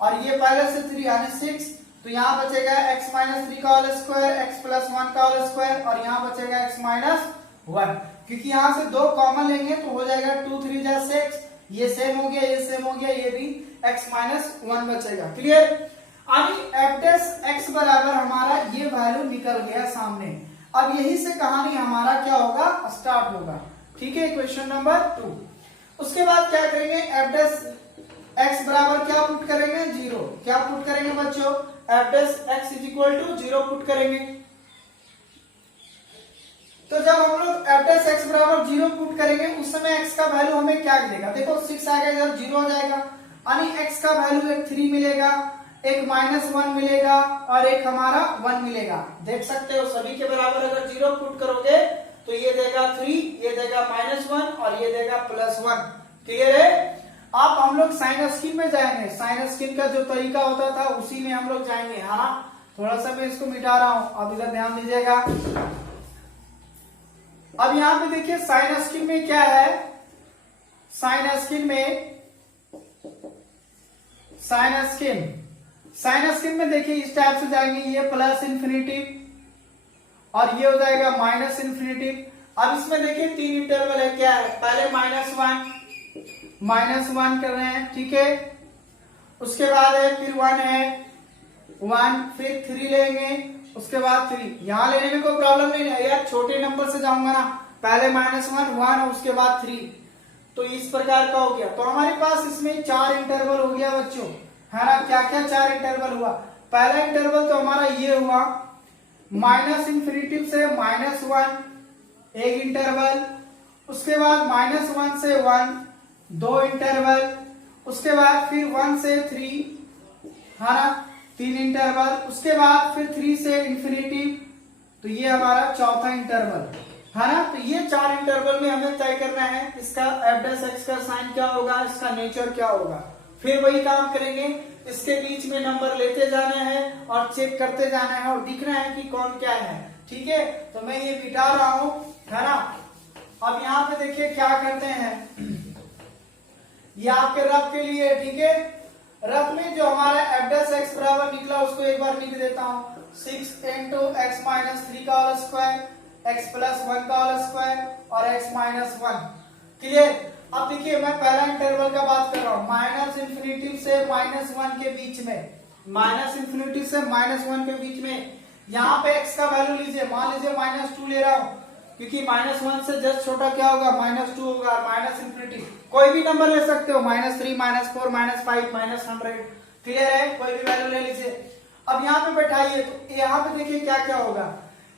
और ये पहले से 3 यानी 6, तो यहाँ बचेगा x माइनस 3 का होल स्क्वायर, x प्लस 1 का होल स्क्वायर, और यहाँ बचेगा x माइनस 1, क्योंकि यहाँ से 2 कॉमन लेंगे तो हो जाएगा 2 3 जा 6, ये सेम हो गया, ये सेम हो गया, ये भी x माइनस 1 बचेगा। क्लियर, अभी f डैश x बराबर हमारा ये वैल्यू निकल गया सामने, अब यही से कहानी हमारा क्या होगा स्टार्ट होगा। ठीक है, क्वेश्चन नंबर 2। उसके बाद क्या करेंगे, f डैश x बराबर क्या पुट करेंगे 0, क्या पुट करेंगे बच्चों, f dash x is equal to 0 put करेंगे, तो जब हम लोग f डैश x बराबर 0 पुट करेंगे उस समय x का वैल्यू हमें क्या मिलेगा, देखो 6 आएगा, इधर 0 हो जाएगा, यानी x का वैल्यू एक 3 मिलेगा, एक माइनस 1 मिलेगा और एक हमारा 1 मिलेगा, देख सकते हो सभी के बराबर अगर 0 पुट करोगे तो ये देगा 3, ये देगा माइनस 1 और ये देगा प्लस 1। क्लियर है, अब हम लोग साइन स्कीम में जाएंगे, साइन स्कीम का जो तरीका होता था उसी में हम लोग जाएंगे, है ना, थोड़ा सा मैं इसको मिटा रहा हूं, अब इधर ध्यान दीजिएगा। अब यहाँ पे देखिए साइन स्कीम में क्या है, साइन स्कीम में देखिए इस टाइप से जाएंगे, ये प्लस इंफिनिटी और ये हो जाएगा माइनस इंफिनिटी। अब इसमें देखिए 3 इंटरवल है, क्या है, पहले माइनस 1 कर रहे हैं, ठीक है, उसके बाद है फिर 1 है 1, फिर 3 लेंगे, उसके बाद 3, यहां लेने में कोई प्रॉब्लम नहीं है यार, छोटे नंबर से जाऊंगा ना, पहले माइनस 1 और उसके बाद 3, तो इस प्रकार का हो गया। तो हमारे पास इसमें 4 इंटरवल हो गया बच्चों, है ना, क्या क्या 4 इंटरवल हुआ, पहला इंटरवल तो हमारा ये हुआ माइनस इंफिनिटी से -1 एक इंटरवल, उसके बाद -1 से 1 2 इंटरवल, उसके बाद फिर 1 से 3, है ना, 3 इंटरवल, उसके बाद फिर 3 से इंफिनिटी, तो ये हमारा चौथा इंटरवल, है ना। तो ये 4 इंटरवल में हमें तय करना है इसका f डैश x का साइन क्या होगा, इसका नेचर क्या होगा, फिर वही काम करेंगे, इसके बीच में नंबर लेते जाने हैं और चेक करते जाना है और दिखना है कि कौन क्या है। ठीक है, तो मैं ये मिटा रहा हूं, है ना। अब यहाँ पे देखिए क्या करते हैं, ये आपके रफ के लिए, ठीक है, रफ में जो हमारा f डैश x बराबर निकला उसको एक बार लिख देता हूं, 6 इंटू एक्स माइनस 3 का होल स्क्वायर, x प्लस 1 का होल स्क्वायर और x माइनस 1। क्लियर, अब देखिए मैं पहला इंटरवल का बात कर रहा हूं, माइनस इंफिनिटी से -1 के बीच में, माइनस इंफिनिटी से -1 के बीच में, यहाँ पे x का वैल्यू लीजिए, मान लीजिए -2 ले रहा हूं, क्योंकि -1 से जस्ट छोटा क्या होगा -2 होगा, माइनस इंफिनिटी कोई भी नंबर ले सकते हो, -3 -4 -5 -100। क्लियर है, कोई भी वैल्यू ले लीजिए। अब यहाँ पे बैठाइए, तो यहाँ पे देखिए क्या क्या होगा,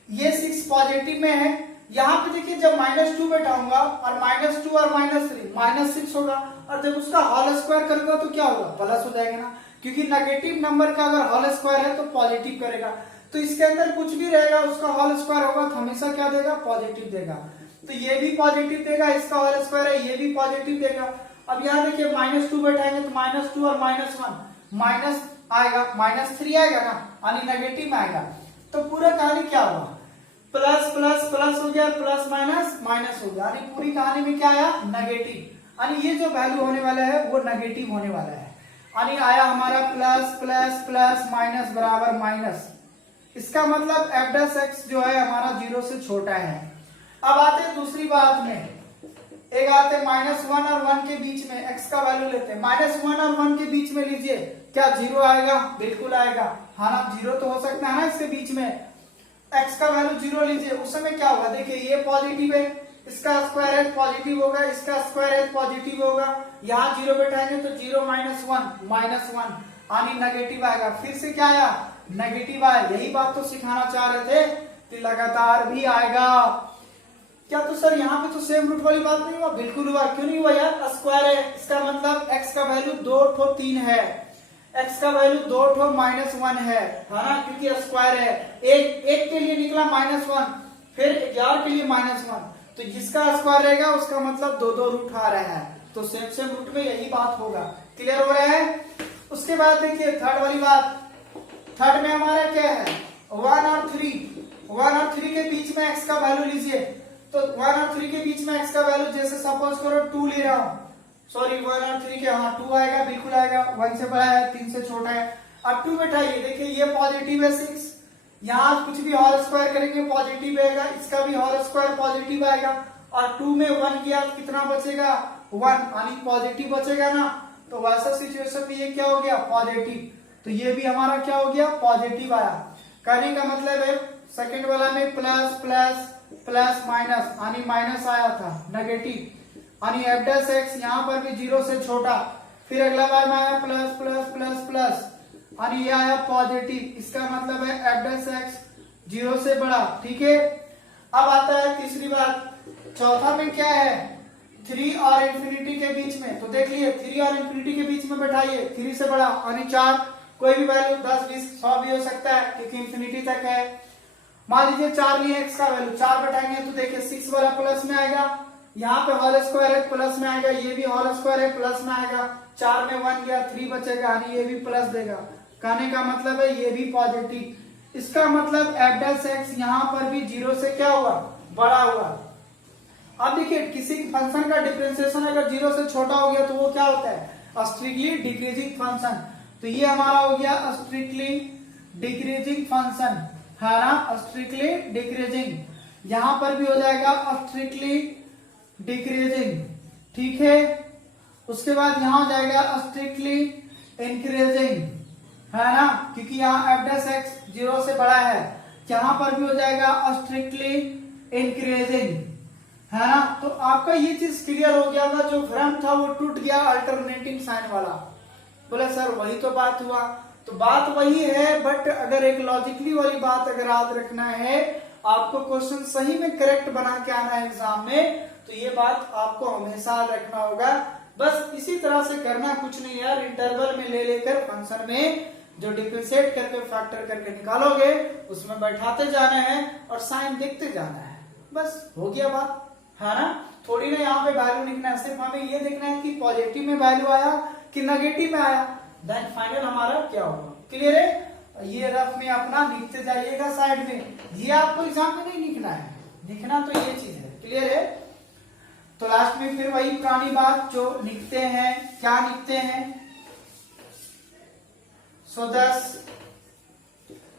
ये 6 पॉजिटिव में है, यहाँ पे देखिए जब -2 बैठाऊंगा और -2 और -3 -6 होगा, और जब उसका होल स्क्वायर करूंगा तो क्या होगा प्लस हो जाएगा ना, क्योंकि नेगेटिव नंबर का अगर होल स्क्वायर है तो पॉजिटिव करेगा, तो इसके अंदर कुछ भी रहेगा उसका होल स्क्वायर होगा तो हमेशा क्या देगा पॉजिटिव देगा, तो ये भी पॉजिटिव देगा, इसका होल स्क्वायर है ये भी पॉजिटिव देगा। अब यहाँ देखिए -2 बैठाएंगे तो -2 और -1 माइनस आएगा, -3 आएगा ना, यानी नेगेटिव आएगा, तो पूरा कहानी क्या हुआ, प्लस प्लस प्लस हो गया, प्लस माइनस माइनस हो गया, यानी पूरी कहानी में क्या आया नेगेटिव, यानी ये जो वैल्यू होने वाला है वो नेगेटिव होने वाला है, यानी आया हमारा प्लस प्लस प्लस माइनस बराबर माइनस, इसका मतलब f डैश x जो है हमारा 0 से छोटा है। अब आते हैं दूसरी बात में, एक आते -1 और 1 के बीच में x का वैल्यू लेते हैं, -1 और 1 के बीच में लीजिए, क्या 0 आएगा? बिल्कुल आएगा, हाँ ना, 0 तो हो सकता है ना इसके बीच में। x का वैल्यू 0 लीजिए, उस समय क्या होगा? देखिए ये पॉजिटिव है, इसका स्क्वायर एज पॉजिटिव होगा, इसका स्क्वायर एज पॉजिटिव होगा, यहाँ 0 बैठाएंगे तो 0 -1 यानी नेगेटिव आएगा। फिर से क्या आया? नेगेटिव आया। यही बात तो सिखाना चाह रहे थे कि लगातार भी आएगा। क्या तो सर यहाँ पे तो सेम रूट वाली बात नहीं हुआ? बिल्कुल हुआ। क्यों नहीं हुआ यार? स्क्वायर है, इसका मतलब x का वैल्यू 2 ठो 3 है, x का वैल्यू 2 ठो -1 है ना, क्योंकि स्क्वायर है। एक के लिए निकला -1, फिर 11 के लिए -1, तो जिसका स्क्वायर रहेगा उसका मतलब 2 रूट आ रहा है, तो सेम रूट में यही बात होगा। क्लियर हो रहा है? उसके बाद देखिए थर्ड वाली बात, थर्ड में हमारा क्या है? 1 और 3 के बीच में x का वैल्यू लीजिए, तो 1 और 3 के बीच में x का वैल्यू जैसे सपोज करो 2 ले रहा हूं, सॉरी 1 और 3 के, हाँ 2 आएगा, बिल्कुल आएगा, 1 से बड़ा है 3 से छोटा है। अब 2 बैठाइए, देखिए ये पॉजिटिव है 6, यहाँ कुछ भी होल स्क्वायर करेंगे पॉजिटिव आएगा, इसका भी होल स्क्वायर पॉजिटिव आएगा, और 2 में 1 किया कितना बचेगा? 1, यानी पॉजिटिव बचेगा ना। तो वैसा सिचुएशन में ये क्या हो गया? पॉजिटिव, तो ये भी हमारा क्या हो गया? पॉजिटिव आया। कहने का मतलब है सेकंड वाला में प्लस प्लस प्लस माइनस, यानी माइनस आया था, नेगेटिव, यानी f' यहाँ पर भी 0 से छोटा, फिर अगला बार में आया प्लस प्लस प्लस प्लस, यानी ये आया पॉजिटिव, इसका मतलब है f' 0 से बड़ा। ठीक है, अब आता है तीसरी बात, चौथा में क्या है? 3 और इंफिनिटी के बीच में, तो देख लिए 3 और इंफिनिटी के बीच में बैठाइए, 3 से बड़ा यानी 4, कोई भी वैल्यू 10 20 100 भी हो सकता है क्योंकि इंफिनिटी तक है। मान लीजिए 4 लिए x का वैल्यू, 4 बैठाएंगे तो देखिए 6 वाला प्लस में आएगा, यहाँ पे होल स्क्वायर है प्लस में आएगा, ये भी होल स्क्वायर है प्लस में आएगा, 4 में 1 गया 3 बचेगा, यानी ये भी प्लस देगा। कहने का मतलब है ये भी पॉजिटिव, इसका मतलब f' यहाँ पर भी 0 से क्या हुआ? बड़ा हुआ। अब देखिए किसी फंक्शन का डिफरेंशिएशन अगर 0 से छोटा हो गया तो वो क्या होता है? Strictly decreasing function. तो ये हमारा हो गया स्ट्रिक्टली डिक्रीजिंग फंक्शन, है ना, स्ट्रिक्टली डिक्रीजिंग। यहां पर भी हो जाएगा स्ट्रिक्टली डिक्रीजिंग। ठीक है, उसके बाद यहां हो जाएगा स्ट्रिक्टली इंक्रीजिंग, है ना, क्योंकि यहाँ f' 0 से बड़ा है, यहां पर भी हो जाएगा स्ट्रिक्टली इंक्रीजिंग, है ना। तो आपका ये चीज क्लियर हो गया था, जो भ्रम था वो टूट गया अल्टरनेटिंग साइन वाला। बोले सर वही तो बात हुआ, तो बात वही है, बट अगर एक लॉजिकली वाली बात अगर याद रखना है, आपको क्वेश्चन सही में करेक्ट बना के आना है एग्जाम में, तो ये बात आपको हमेशा रखना होगा। बस इसी तरह से करना, कुछ नहीं यार, इंटरवल में ले लेकर फंक्शन में जो डिफरेंशिएट करके फैक्टर करके निकालोगे उसमें बैठाते जाना है और साइन देखते जाना है, बस हो गया बात, है ना। थोड़ी ना यहाँ पे वैल्यू लिखना है, सिर्फ हमें ये देखना है कि पॉजिटिव में वैल्यू आया कि नेगेटिव में आया, देन फाइनल हमारा क्या होगा। क्लियर है? ये रफ में अपना लिखते जाइएगा साइड में, ये आपको एग्जाम में नहीं लिखना है, लिखना तो ये चीज है। क्लियर है? तो लास्ट में फिर वही पुरानी बात जो लिखते हैं, क्या लिखते हैं? सो दस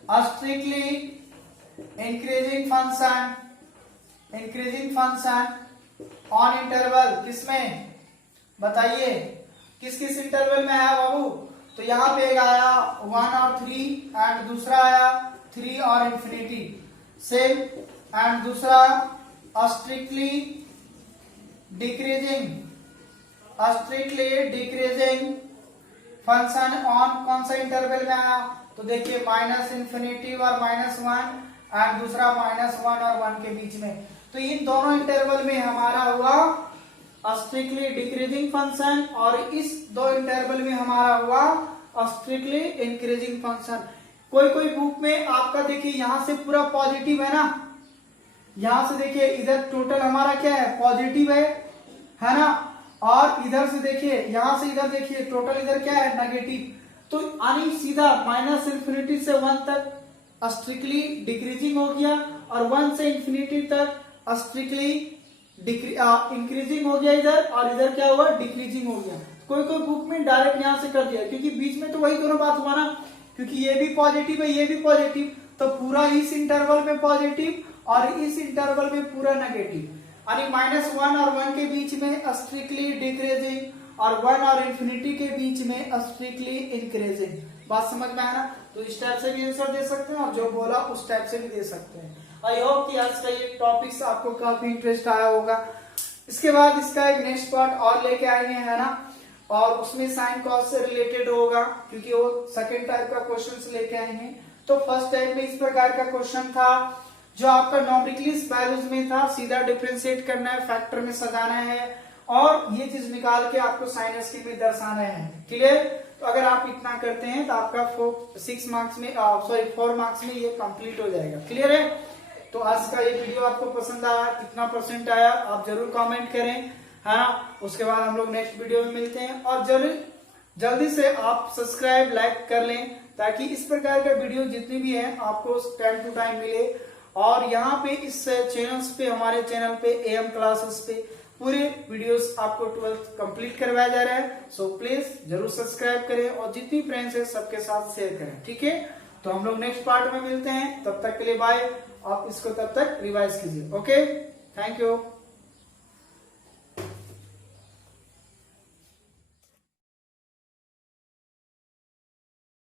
strictly increasing function on interval, किसमें बताइए, किस किस इंटरवल में आया बाबू? तो यहाँ पे एक आया 1 और 3 एंड दूसरा आया 3 और इंफिनिटी, सेम, एंड दूसरा स्ट्रिक्टली डिक्रीजिंग फंक्शन ऑन कौन सा इंटरवल में आया? तो देखिए -∞ और -1 एंड दूसरा -1 और 1 के बीच में। तो इन दोनों इंटरवल में हमारा हुआ स्ट्रिक्टली डिक्रीजिंग फंक्शन, और इस दो इंटरवल में हमारा हुआ स्ट्रिक्टली इंक्रीजिंग फंक्शन। कोई कोई बुक में आपका देखिए यहां से पूरा पॉजिटिव है ना, यहां से देखिए इधर टोटल हमारा क्या है? पॉजिटिव है ना, और इधर से देखिए यहां से इधर देखिए टोटल इधर क्या है? नेगेटिव। तो यानी सीधा -∞ से 1 तक स्ट्रिक्टली डिक्रीजिंग हो गया, और 1 से इंफिनिटी तक स्ट्रिक्टली इंक्रीजिंग हो गया इधर, और इधर क्या हुआ? डिक्रीजिंग हो गया। कोई कोई बुक में डायरेक्ट यहां से कर दिया, क्योंकि बीच में तो वही दोनों बात हुआ ना, क्योंकि ये भी पॉजिटिव है ये भी पॉजिटिव, तो पूरा इस इंटरवल में पॉजिटिव और इस इंटरवल में पूरा नेगेटिव। यानी -1 और 1 के बीच में स्ट्रिक्टली डिक्रीजिंग और 1 और इंफिनिटी के बीच में स्ट्रिक्टली इंक्रीजिंग। बात समझ में आया ना? तो इस टाइप से भी आंसर दे सकते हैं और जो बोला उस टाइप से भी दे सकते हैं। आई होप कि आज का ये टॉपिक्स आपको काफी इंटरेस्ट आया होगा। इसके बाद इसका एक नेक्स्ट पार्ट और लेके आएंगे, है ना, और उसमें साइन कॉस से रिलेटेड होगा, क्योंकि वो सेकंड टाइप का क्वेश्चन लेके आएंगे। तो फर्स्ट टाइप में इस प्रकार का क्वेश्चन था जो आपका न्यूमेरिकल्स वैल्यूज में था, सीधा डिफरेंशिएट करना है, फैक्टर में सजाना है और ये चीज निकाल के आपको साइन एसटी में दर्शाना है। क्लियर? तो अगर आप इतना करते हैं तो आपका 4 मार्क्स में ये कंप्लीट हो जाएगा। क्लियर है? तो आज का ये वीडियो आपको पसंद आया, कितना परसेंट आया आप जरूर कमेंट करें, है ना। उसके बाद हम लोग नेक्स्ट वीडियो में मिलते हैं और जल्दी से आप सब्सक्राइब लाइक कर लें ताकि इस प्रकार का वीडियो जितनी भी है आपको टाइम टू टाइम मिले। और यहाँ पे इस चैनल्स पे, हमारे चैनल पे एएम क्लासेस पे पूरे वीडियोस आपको 12th कंप्लीट करवाया जा रहा है। सो प्लीज जरूर सब्सक्राइब करें और जितनी फ्रेंड्स है सबके साथ शेयर करें। ठीक है? तो हम लोग नेक्स्ट पार्ट में मिलते हैं, तब तक के लिए बाय। आप इसको तब तक रिवाइज कीजिए। Okay, thank you.